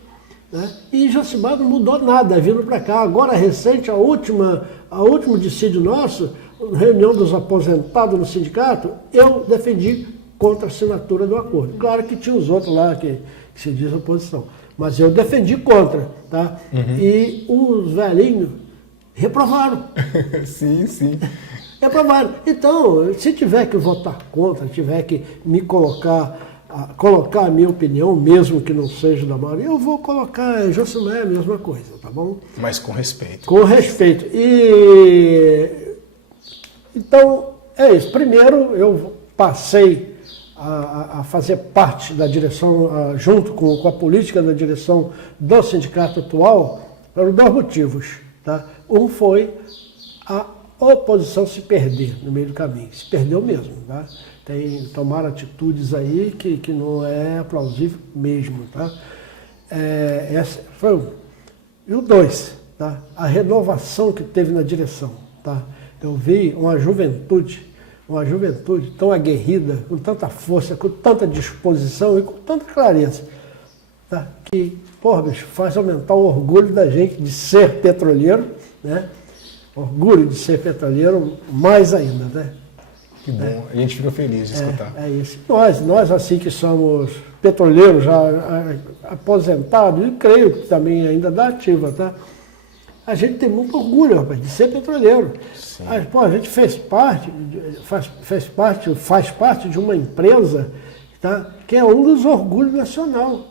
Né? E Josimar não mudou nada vindo para cá. Agora, recente, a último dissídio nosso, reunião dos aposentados no sindicato, eu defendi contra a assinatura do acordo. Claro que tinha os outros lá que se diz oposição, mas eu defendi contra, tá? E os velhinhos reprovaram. Sim. Reprovaram. Então, se tiver que votar contra, tiver que me colocar a minha opinião, mesmo que não seja da maioria, eu vou colocar Josimar, é a mesma coisa, tá bom? Mas com respeito. Com respeito. Então, é isso. Primeiro, eu passei a fazer parte da direção, junto com a política da direção do sindicato atual, por dois motivos. Tá? Um foi a oposição se perder no meio do caminho. Se perdeu mesmo. Tá? Tomaram atitudes aí que não é aplausível mesmo. Tá? Essa foi um. E o dois, tá? A renovação que teve na direção. Tá? Eu vi uma juventude tão aguerrida, com tanta força, com tanta disposição e com tanta clareza, tá? Que, bicho, faz aumentar o orgulho da gente de ser petroleiro, né? Orgulho de ser petroleiro mais ainda, né? Que bom, a gente fica feliz de escutar. É isso. Nós assim que somos petroleiros já aposentados, e creio que também ainda da ativa, tá? A gente tem muito orgulho, rapaz, de ser petroleiro. A gente faz parte de uma empresa, tá, que é um dos orgulhos nacional.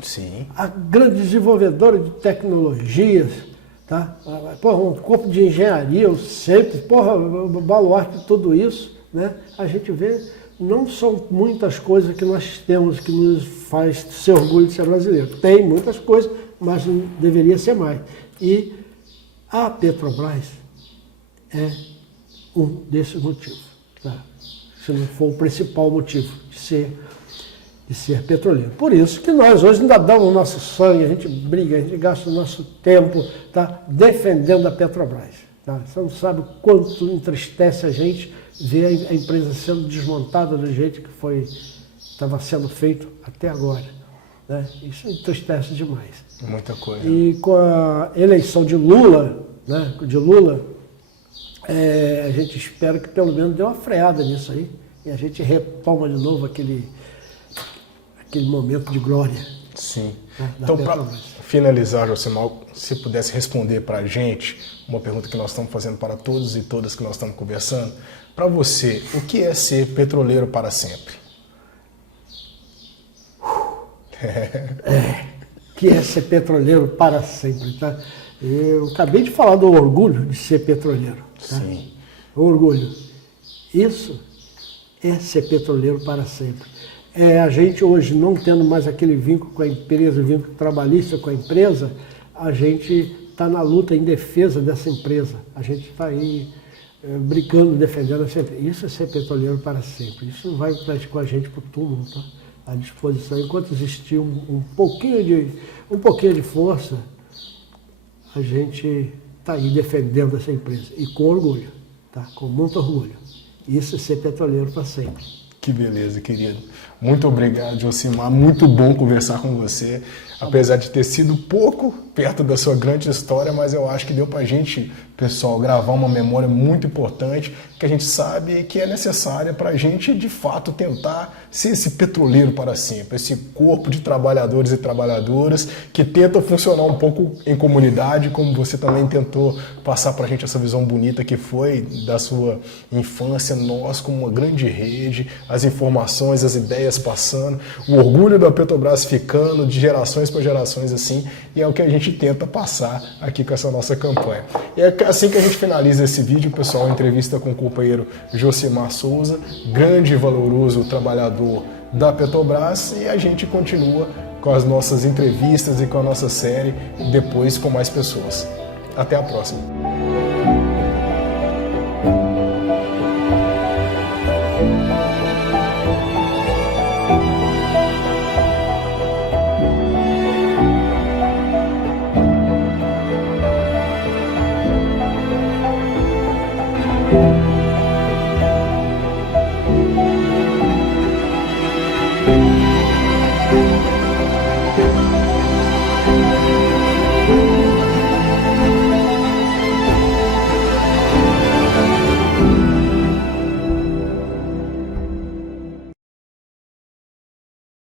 Sim. A grande desenvolvedora de tecnologias, tá? Um corpo de engenharia, eu sempre, o baluarte de tudo isso, né? A gente vê, não são muitas coisas que nós temos que nos faz ser orgulho de ser brasileiro. Tem muitas coisas, mas deveria ser mais. E a Petrobras é um desses motivos, tá? Se não for o principal motivo de ser petroleiro. Por isso que nós hoje ainda damos o nosso sangue, a gente briga, a gente gasta o nosso tempo, tá? Defendendo a Petrobras. Tá? Você não sabe o quanto entristece a gente ver a empresa sendo desmontada do jeito que estava sendo feito até agora. Né? Isso entristece demais. Muita coisa. E com a eleição de Lula, né, a gente espera que pelo menos dê uma freada nisso aí e a gente retoma de novo aquele momento de glória. Sim. Né, então, para finalizar, Josimar, se pudesse responder para a gente uma pergunta que nós estamos fazendo para todos e todas que nós estamos conversando, para você, o que é ser petroleiro para sempre? Que é ser petroleiro para sempre, tá? Eu acabei de falar do orgulho de ser petroleiro. Tá? Sim. Orgulho. Isso é ser petroleiro para sempre. A gente hoje não tendo mais aquele vínculo com a empresa, vínculo trabalhista com a empresa, a gente está na luta em defesa dessa empresa. A gente está aí brigando, defendendo essa empresa. Isso é ser petroleiro para sempre. Isso vai com a gente para o túmulo, tá? À disposição. Enquanto existir um pouquinho de força, a gente está aí defendendo essa empresa. E com orgulho, tá? Com muito orgulho. Isso é ser petroleiro para sempre. Que beleza, querido. Muito obrigado, Josimar. Muito bom conversar com você. Apesar de ter sido pouco perto da sua grande história, mas eu acho que deu pra gente, pessoal, gravar uma memória muito importante que a gente sabe que é necessária pra gente, de fato, tentar ser esse petroleiro para sempre, esse corpo de trabalhadores e trabalhadoras que tenta funcionar um pouco em comunidade, como você também tentou passar pra gente essa visão bonita que foi da sua infância, nós como uma grande rede, as informações, as ideias passando, o orgulho da Petrobras ficando de gerações para gerações assim, e é o que a gente tenta passar aqui com essa nossa campanha. E é assim que a gente finaliza esse vídeo, pessoal, entrevista com o companheiro Josimar Souza, grande e valoroso trabalhador da Petrobras, e a gente continua com as nossas entrevistas e com a nossa série depois com mais pessoas. Até a próxima.